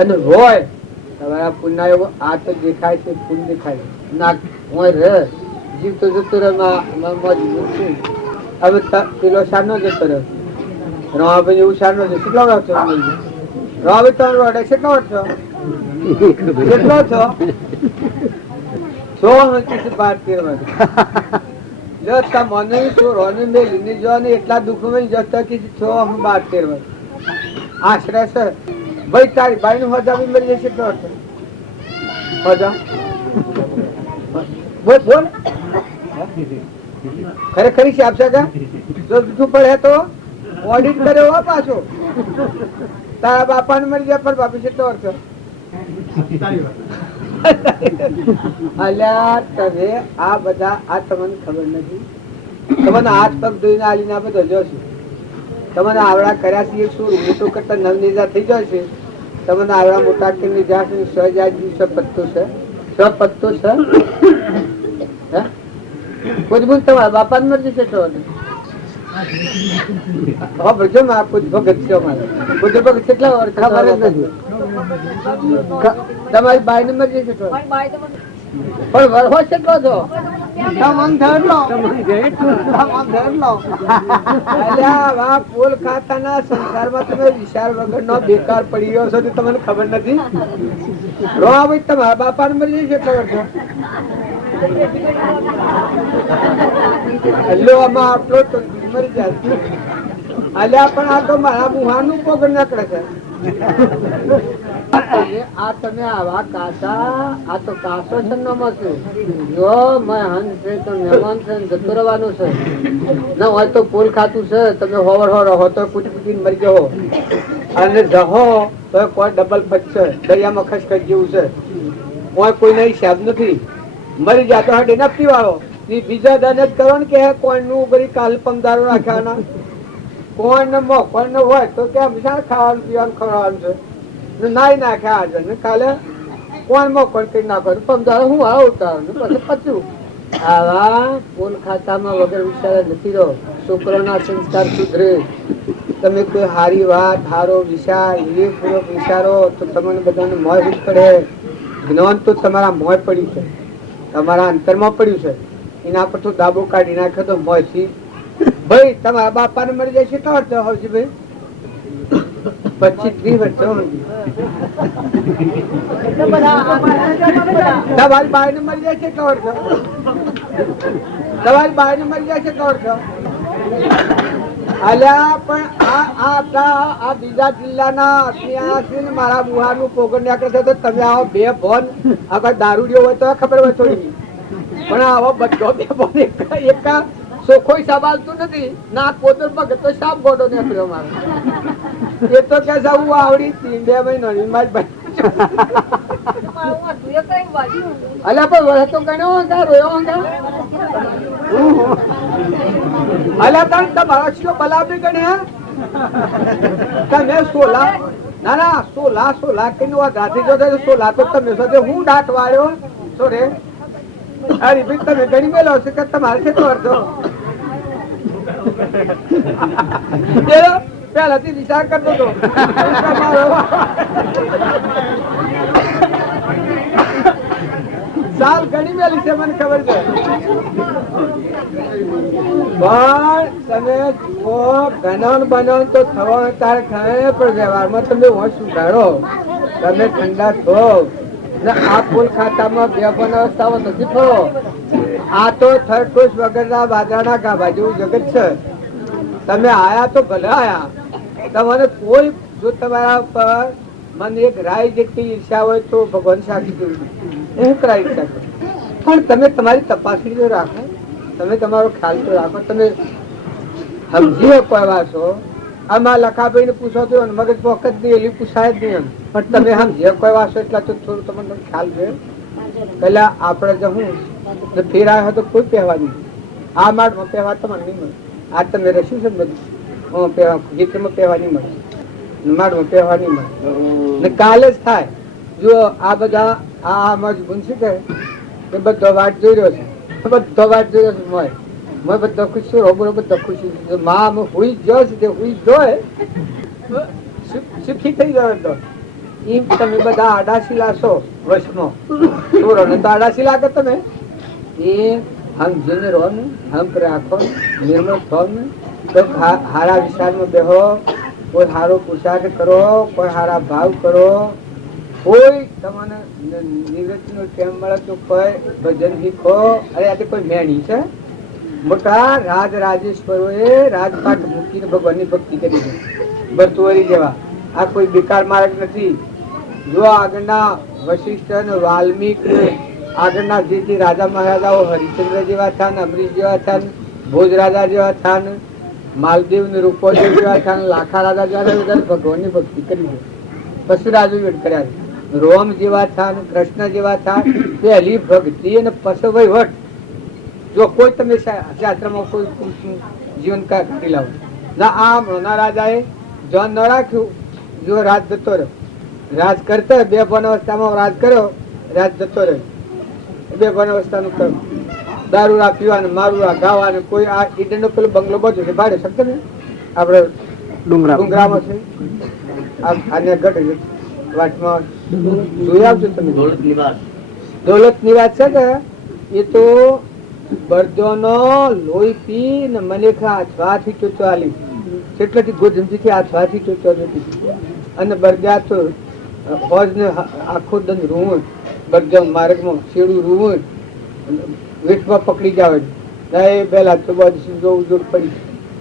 અને હોય તમારા પુણ્ય આ તો દેખાય છે, પુણ્ય દેખાય ના હોય રે જીવ તો જતો રહે. હવે પેલો શાનો જતો રહે, રમાભાઈ એવું શાનો છે. કેટલો વર્ષ છો રમાભાઈ? તમે રોડે કેટલો વર્ષ છો? કેટલો છો? 12-13 વર્ષ. જો તમને રોને મેલીને જો ને એટલા દુઃખમાં જતા કે 12-13 વર્ષ આશરે છે. ભાઈ તારી બાઈ નું હજા બી મરી જશે કેટલો વર્ષ? હજા બોલ બોલ ખરેખર હિસાબ છે કે જો જૂઠું પડે તો ઓડિટ કર્યો હો પાછો. તારા બાપા ને મરી જાય પણ બાપી કેટલો વર્ષ? અલ્યા તમે આ બધા આ તમને ખબર નથી. તમને હાથ પગ ધોઈને આલીને આ બધો જોશે. તમને આવડા કર્યા છે શું મોટો કરતા નવનિર્જા થઈ જશે. તમને આવડા મોટા કે નિર્જા છે, સપત્તો છે, સપત્તો છે. કોઈ તમારા બાપા ને મરજી છે તો ભગત છે અમારે ભગત કેટલા વર્ષ ખબર જ નથી. તમારી બાઈ ને મરજી છે પણ વરહો કેટલો છો? પોલ ખાતાના સંસારમાં તમે વિચાર વગર નો બેકાર પડી ગયો છો તમને ખબર નથી. તમારા બાપા ને મરી જશે કેટલો વર્ષો? આટલો તો મરી જાય. અલ્યા પણ આ તો મારા બુહાનું પોગળ નીકળે છે. આ તમે આવા કાસા આ તો કાસો છે જો હંસ છે તો મહેમાન છે જતું રહેવાનું છે ના હોય તો પોલ ખાતું છે. તમે હોવર હો રહો તો પૂછી પૂછીને મરી જાઓ અને જહો તો કોઈ ડબલ પચશે. દરિયામાં ખસખસ જેવું છે. કોઈ નહીં હિસાબ નથી. મરી જતો હડે નફતી વાળો બીજા દાને કરો ને કે કોઈ નું કરી કાલ પમદારો રાખવાના કોઈ ને કોઈ ને હોય તો કે હંમેશા ખાવાનું પીવાનું ખવડાવવાનું છે. નાઈ નાખે આજે ને કાલે કોણ મોકલ કરી નાખો પમદારો હું આવતા પછી પચ્યું. આવા પોલ ખાતામાં વગર વિચાર નથી રહો. છોકરોના સંસ્કાર સુધરે. તમે કોઈ હારી વાત હારો વિચાર વિવેકપૂર્વક વિચારો તો તમને બધાને મોય પડે. જ્ઞાન તો તમારા મોય પડ્યું છે, તમારા અંતરમાં પડ્યું છે. એના પર તો દાબો કાઢી નાખ્યો તો મોય થી. ભાઈ તમારા બાપા ને મરી જાય છે કેટલા વર્ષ હવજી ભાઈ? 25-30 વર્ષ. તમારી બાઈ ને મરી જાય છે કેટલા વર્ષ? તમારી બાઈ ને મરી જાય છે કેટલા વર્ષ? અલ્યા પણ આ બીજા જિલ્લાના મારા બુહાનું પોગર નીકળે તો તમે આવો બે ભોન આગળ દારૂડિયો હોય તો ખબર હોય થોડી. પણ આવો બધો બે ભોન એક સોખોઈ સાબાલતું નથી. ના પોતર પગ તો સાપ ગોડો નીકળ્યો મારો. એ તો કે હું આવડી 2 મહિનાની મારી ભાઈ. અલ્યા પણ વરસ તો ગણ્યો હતા રોયો હતા. અલ્યા તને તમારા શું બલાબી ગણ્યા? તમે 16 ના 16 કે રાતે જો 16 તો તમે સાથે હું દાંત વાળ્યો છો રે. અરે ભાઈ તમે ગણી મેલો છે કે તમારે છે તો અર્ધો પહેલાથી વિચાર કરતો હતો. સાલ ઘણી મેલી છે મને ખબર છે, પણ તમે બનાવ બનાવ તો થવાનો તારે ખાય, પણ વ્યવહારમાં તમે હોશ ઉગાડો, તમે ઠંડા થો ને આ ફૂલ ખાતામાં બે અવસ્થાઓ નથી થો. આ તો થરઠોસ વગરના વાદળના ગાભા જેવું જગત છે. તમે આયા તો ભલે આયા, તમારે કોઈ જો તમારા ઉપર મને એક રાય જેટલી ઈર્ષા હોય તો ભગવાન સાક્ષી કરું હું કરાવી શકું, પણ તમે તમારી તપાસણી તો રાખો, તમે તમારો ખ્યાલ તો રાખો. તમે સમજી શકો એવા છો. આમાં લખાભાઈ ને પૂછો તો મગજ વખત નહીં એલી પૂછાય જ નહીં એમ, પણ તમે સમજી શકો એવા છો એટલા તો થોડું તમને ખ્યાલ છે. પેલા આપડે જો હું ફેર આવ્યો તો કોઈ પહેવા નહીં, આ માળમાં પહેવા તમારે નહીં મળે. આ તમે રસ્યું છે બધું ગીતમાં પહેવા નહીં મળે, માળમાં પહેવા નહીં મળે. કાલે જ થાય. જો આ બધા આ મજબૂન શું કે બધો વાટ જોઈ રહ્યો છે, બધો વાટ જોઈ રહ્યો છે. મેં બધા ખુશ છું, રોબો બધા ખુશી માં હુઈ જો છે, હુઈ જોય સુખી થઈ જાય. તો એમ તમે બધા આડાસી લાશો વશમાં છોરો ને તો આડાસી લાગે. તમે એ સમજીને રહો ને, હમ રાખો, નિર્મળ થો ને તો હારા વિસ્તારમાં બેહો, કોઈ સારો પુરુષાર્થ કરો, કોઈ સારા ભાવ કરો. કોઈ તમને નિવૃત્તિ નો ટેમ મળે તો કોઈ ભજન શીખો. અરે આજે કોઈ મેણી છે મોટા રાજ રાજેશ્વરો એ રાજપાટ મૂકીને ભગવાનની ભક્તિ કરી છે ભરતુવરી જેવા. આ કોઈ બેકાર માર્ગ નથી. જો આગળના વશિષ્ઠ અને વાલ્મીક આગળના જે રાજા મહારાજાઓ હરિચંદ્ર જેવા થયા, અમરીશ જેવા થયા, ભોજ રાજા જેવા થયા, માલદેવ ને રૂપોદેવ જેવા થયા, લાખા રાજા જેવા ભગવાનની ભક્તિ કરી છે. પશુરાજુ વેટ કર્યા છે. રોમ જેવા થયા, કૃષ્ણ જેવા થયા, પહેલી ભક્તિ અને પશુ વહીવટ. જો કોઈ તમે શાસ્ત્રમાં કોઈ જીવન કાઢી લાવો ના, આમ રોના રાજાએ જોન ન રાખ્યું. જો રાજ જતો રહ્યો, રાજ કરતા બે ભન અવસ્થામાં રાજ કર્યો, રાજ જતો રહ્યો. બે ભન અવસ્થાનું કર્યું, દારૂ પીવાનું, મારું ગાવાનું. કોઈ આ ઈડનો પેલો બંગલો બધો છે ભાડે શકતો ને આપડે ડુંગરામાં છે, આને ગઢ વાટમાં જોઈ આવજો તમે. દોલત નિવાસ છે ને એ તો બરદોનો લોહી પી ને મલેખા હાથવાથી ચોચાલી કેટલાથી ગોધમથી હાથવાથી ચોચો અને બરદ્યા તો ફોજ ને આખો દંડ રૂવું, બરદો માર્ગમાં શેડું રૂવું, વેઠમાં પકડી જાવ પેલા તો બધું જોવું જોડ પડી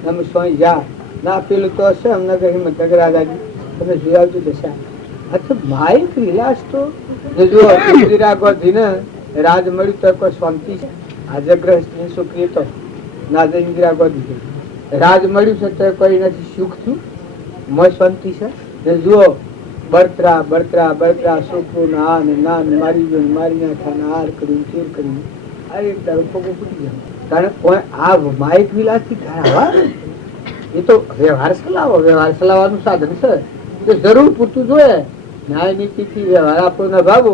અમે સોઈ જા ના પેલું તો હશે અમને હિંમત રાજાજી તમે જોઈ આવજો દશા. અચ્છા માઇક વિલાસ તો જો ઇન્દિરા ગાંધી ને રાજ મળ્યું તો કોઈ શાંતિ છે. આજગ્રસ્ત છોકરી તો ના ઇન્દિરા ગાંધી રાજ મળ્યું છે તો કોઈ નથી સુખ થયું, મોય શાંતિ છે. જુઓ બળતરા બળતરા બળતરા છોકરો ના મારી ગયો, મારી નાખા હાર કર્યું, ચૂર કર્યું. આ એક તારો પગો ફૂટી ગયો. કારણ કોઈ આ માઇક વિલાસ થી એ તો વ્યવહાર ચલાવો, વ્યવહાર ચલાવવાનું સાધન છે. જરૂર પૂરતું જોઈએ. ન્યાય નીતિ થી વ્યવહાર આપણો ન ભાવો.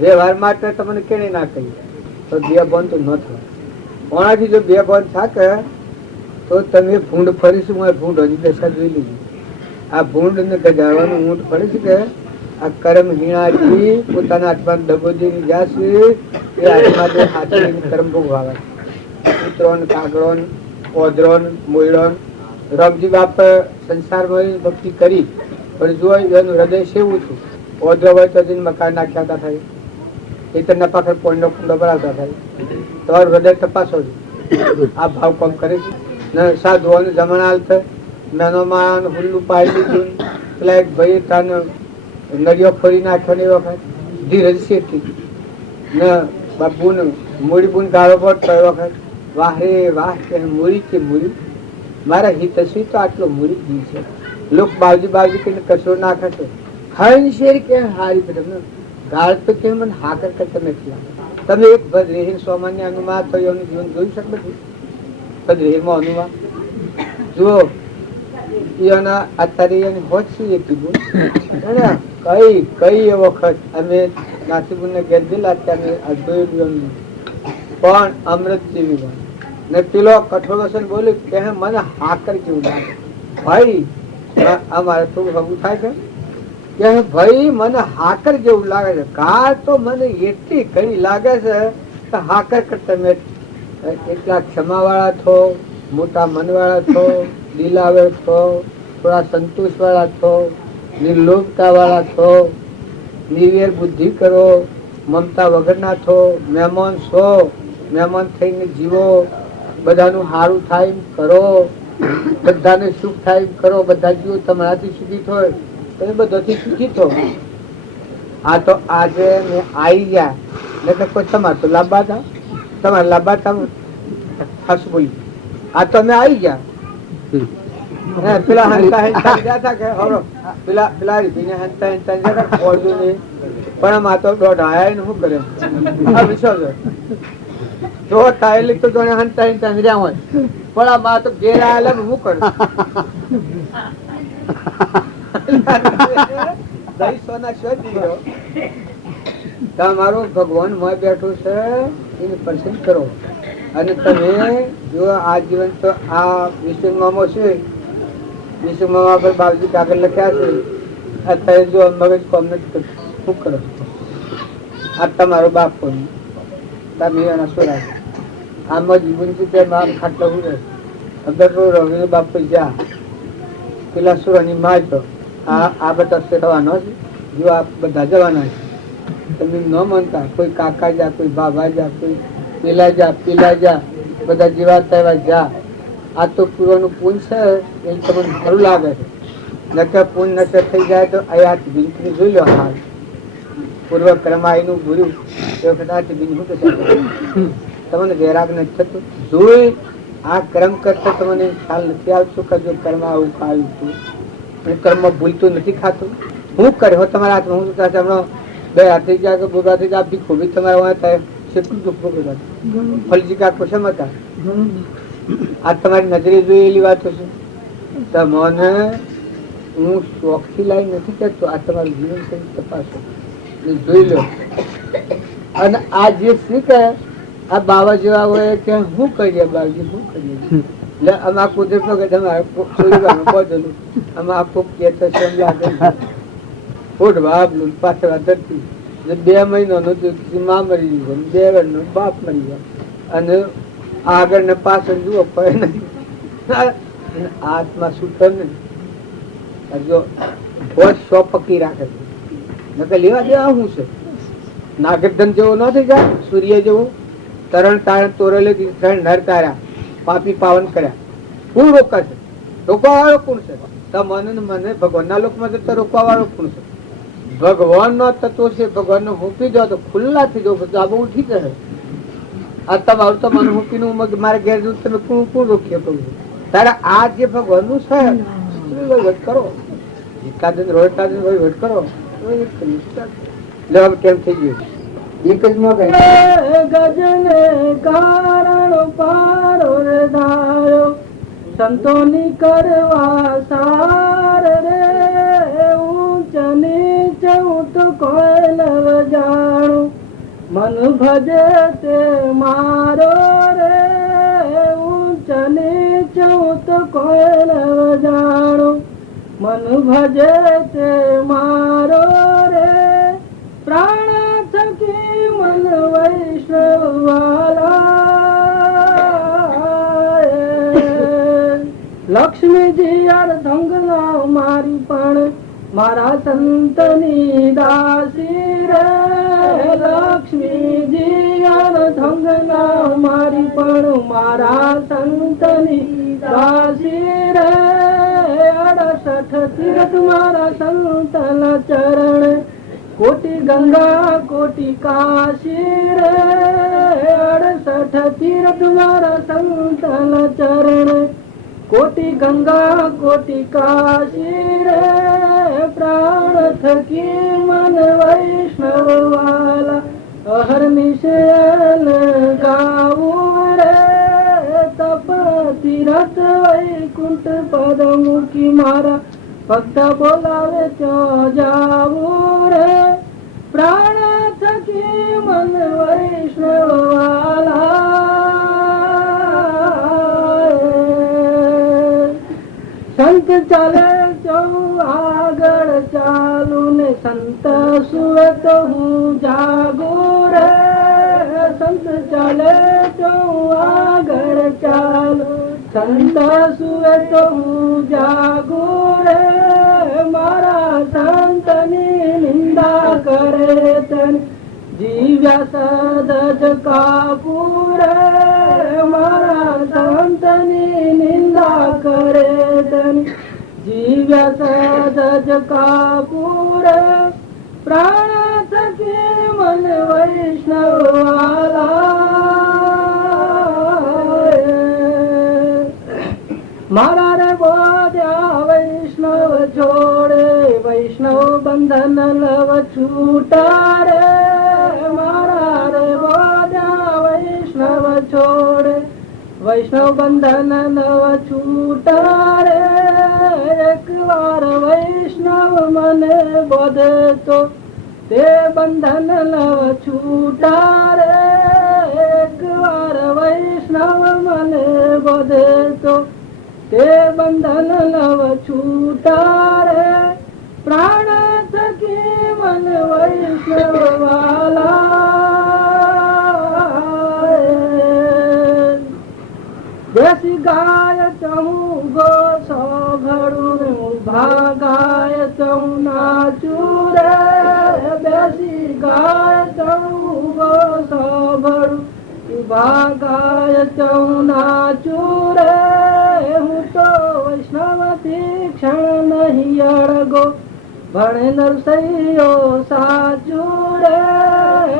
વ્યવહાર માટે તમને કેને ના કહી તો બે બંધ તો ન થાય. કોણાથી જો બે બંધ થાકે તો તમે ભૂંડ ફરીશું. ભૂંડ હજી દશા જોઈ લીધી. આ ભૂંડ ને ગજાડવાનું ઊંટ ફરે છે કે આ કર્મ હીણાથી પોતાના હાથમાં ડબોજીની જાશે એ હાથમાં હાથમાં કર્મ ભોગવાવે. કૂતરો ને કાગડો ને ઓદરો ને મોયડો રમજી બાપ સંસારમાં ભક્તિ કરી પણ જો એનું હૃદય સેવું છું. ઓદરો હોય તો મકાન નાખ્યા થાય, ખેતરના પાછળ પોઈન્ટનો કુંડો ભરાવતા થાય. તમારું હૃદય તપાસો છો આ ભાવ કોમ કરે છે ને. સાધુઓને જમણા હાલ મેનોમાં હુલ્લું પાડી લીધું, પેલા એક ભાઈ તાને નળીઓ ફોડી નાખ્યો ને એ વખત ધીરજ શેઠી ને બાપુ ને મૂડી બુન ગાળો પડતો એ વખત વાહ રે વાહ કે મૂડી કે મૂડી મારા હિત હશે તો આટલો મૂડી દી છે. લોક બાવજી બાવજી કહીને કચરો નાખે છે. ખાઈને શેર કે હારી બધું ગાળ તો કે મને હાકર કરતા નથી. તમે એક ભદ્રેહીર સામાન્ય અનુમાન થયો એનું જીવન જોઈ શકો નથી. ભદ્રેહીરમાં અનુમાન જુઓ એના અત્યારે એની હોત છે એ કીધું કઈ એ વખત અમે નાસીબુન ને ઘેર ગયેલા ત્યારે જોયેલું પણ અમૃત જેવી ને પેલો કઠોળ વસન બોલ્યું કે મને હાકર જેવું લાગે. ભાઈ અમારે થોડું હગું થાય છે કે ભાઈ મને હાકર જેવું લાગે છે, કાર તો મને એટલી ઘણી લાગે છે કે હાકર કરતા મેં એટલા ક્ષમા વાળા છો, મોટા મન વાળા છો, દિલાવેર છો, થોડા સંતોષ વાળા છો, નિર્લોભતા વાળા છો, નિર્વેર બુદ્ધિ કરો, મમતા વગરના છો, મહેમાન છો, મહેમાન થઈને જીવો, બધાનું સારું થાય એમ કરો, બધાને સુખ થાય એમ કરો, બધા જીવો તમારાથી સુખી થાય તમે બધાથી સુખી થો. આ તો આજે મેં આવી ગયા ને તો કોઈ તમારે તો લાભા હતા, તમારે લાભા હતા ખાસું બોલી આ તો અમે આવી ગયા. પેલા હંતા હંતા ગયા હતા કે હરો પેલા પેલા રીતિને હંતા હંતા ગયા હતા ઓળ્યું નહીં, પણ આમ આ તો દોઢ આયા ને શું કરે આ વિશ્વાસ જો ટાયલી તો જોડે હંતા હંતા રહ્યા હોય, પણ આ માં તો ઘેર આયેલા શું કરું તમારું ભગવાન માં બેઠું છે એને પસંદ કરો. અને તમે જો આ જીવન તો આ વિશ્વમાં છે, વિશ્વમાં પર બાપજી કાગળ લખ્યા છે, અત્યારે જો મગજ કોમ નથી શું કરો આ તમારો બાપ કોણ તમે એના શું રાખે આમ જ જીવન છે તેમ આમ ખાટલો હું રહે અગર રવિ બાપ જા પેલા સુરની માં તો આ બધા થવાનો છે. જો આ બધા જવાના છે, તમે ન માનતા કોઈ કાકા જા, કોઈ બાબા જા, કોઈ પેલા જા પેલા જા, બધા જેવા તેવા જા. આ તો પૂર્વનું પૂન છે એ તમને સારું લાગે છે, નકર પૂન નકર થઈ જાય તો આ બિનથી જોઈ લો. હાલ પૂર્વ કર્માઈનું ભૂર્યું એ વખત આ બિન શું તમને વૈરાગ નથી થતું. જોઈ આ કર્મ કરતા તમને ખ્યાલ નથી આવતો કે જો કર્મ આવું ખાયું છું, હું કર્મ ભૂલતું નથી ખાતું, હું કર્યો તમારા હાથમાં હું હમણાં બે હાથી જાય કે બોગા થઈ જાય ભીખો બી તમારા વાંચ થાય કેટલું દુઃખ ભોગવતા ફલજી કા કુશમ હતા. આ તમારી નજરે જોયેલી વાતો છે. તમને હું શોખથી લાવી નથી કરતો, આ તમારું જીવન શૈલી તપાસો જોઈ લો. અને આ જે શીખે આ બાવા જેવા હોય કે શું કરીએ બાવજી શું કરીએ એટલે આમાં કુદરત નો કે તમારે બધું આમાં આખું કે ફૂટ વાપલું પાછળ ધરતી 2 મહિનાનું માં મરી ગયું, 2 વર્ષનો બાપ મરી ગયો, અને આગળ ને પાછળ જુઓ પડે નહીં. આત્મા સૂત્ર ને જો ભોજ 100 પકી રાખે છે, નકર લેવા દેવા શું છે. નાગરધન જેવો ન થઈ જાય, સૂર્ય જેવું તરણ તારણ તોરેલે નર તાર્યા પાપી પાવન કર્યા. કોણ રોકાશે? રોકવા વાળો કોણ છે? મને ભગવાનના લોકમાં જતા રોકવા વાળો કોણ છે? ભગવાન નો તત્વ છે, ભગવાન નો મૂકી દો તો ખુલ્લા થઈ જાવ, આ બહુ ઠીક છે. આ તમારું તો મને મૂકીને મારે ઘેર જવું તમે કોણ કોણ રોકીએ કહું છું. તારે આ જે ભગવાન નું છે વહીવટ કરો, એકાદિન રોજ વહીવટ કરો. લેવા કેમ થઈ ગયું એક જ માં ગજને કારણ પારો રે ધારો સંતોની કરવા સાર રે ઊંચ નીચ હું તો કોઈ નવ જાણું મન ભજે તે મારો રે ઊંચ નીચ હું તો કોઈ નવ જાણું મન ભજે તે મારો રે પ્રાણ થકી મન વૈષ્ણવ વાલા લક્ષ્મીજી અર્ધંગના મારી પણ મારા સંતની દાસી રે લક્ષ્મીજી અર્ધંગના મારી પણ મારા સંતની દાસી રે 68 તીર્થ મારા સંતના ચરણ કોટી ગંગા કોટી કાશી રે 68 તીર્થ મારા સંતના ચરણ કોટી ગંગા કોટી કાશી રે પ્રાણ થકી મન વૈષ્ણવ વાલા અહર્નિશયન ગાવું રે તપ તીરથ વૈકુંઠ પદ મૂકી મારા ભક્ત બોલાવે ત્યાં જાવું રે પ્રાણ થકી મન વૈષ્ણવ વાલા સંત ચાલે ચૌ આગળ ચાલુ ને સંત સુવે તો હું જાગું રે સંત ચાલે ચૌ આગળ ચાલુ સંત સુવે તો હું જાગું રે મારા સંતની નિંદા કરે તન જીવ્યા સદજ કાપુરે મારા સંતની નિંદા કરે તન જીવ્યા સદજ કાપુરે પ્રાણ થકી મન વૈષ્ણવ મારા રે બોધ્યા વૈષ્ણવ છોડે વૈષ્ણવ બંધન લવ છૂટા રે મારા રે બોધ્યા વૈષ્ણવ છોડે વૈષ્ણવ બંધન લવ છૂટા રે એક વાર વૈષ્ણવ મને બોધે તો તે બંધન લવ છૂટા રે એક વાર વૈષ્ણવ મને બોધે તો તે બંધન લવ છૂટા રે પ્રાણ થકી મન વૈષ્ણવ વાલા દેશી ગાય ચહું ગો સો ઘડું ઉભા ગાય ચહું નાચું રે દેશી ગાય ચહું ગો સો ઘડું ઉભા ગાય ચહું નાચું રે હું તો વૈષ્ણવથી ક્ષણ નહીં અડગો ભણે નરસૈયો સાચું રે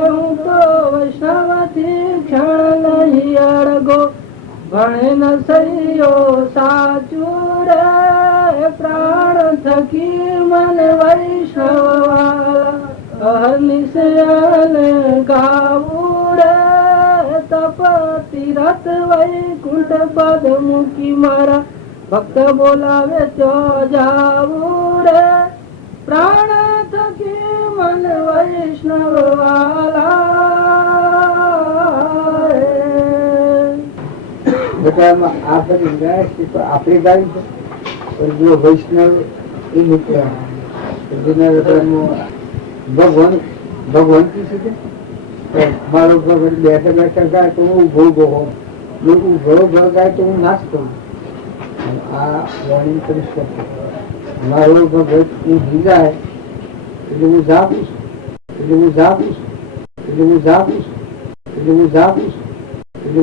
હું તો વૈષ્ણવથી ક્ષણ નહીં અડગો ભણે નરસૈયો સાચું રે પ્રાણ થકી મન વૈષ્ણવ વાલા અહર્નિશયને ગાવું રે તપ તીરથ વૈકુંઠ પદ મૂકી મારા ભક્ત બોલાવે તો જાવું રે પ્રાણ થકી મન વૈષ્ણવ વાલા બધામાં આ બધી ગાય છે તો આપણી ગાય છે પણ જો વૈષ્ણવ એ નીકળે જેના ભગવાન ભગવાન કી છે મારો ભગત બેઠા બેઠા ગાય તો હું ઉભો ઉભો હોઉં ઉભો ગાય તો હું નાશ કરું આ વાણી કરી શકું મારો ભગત હું ભીગાય એટલે હું જાગું છું એટલે હું જાગું છું એટલે હું જાગું છું એટલે હું જાગું છું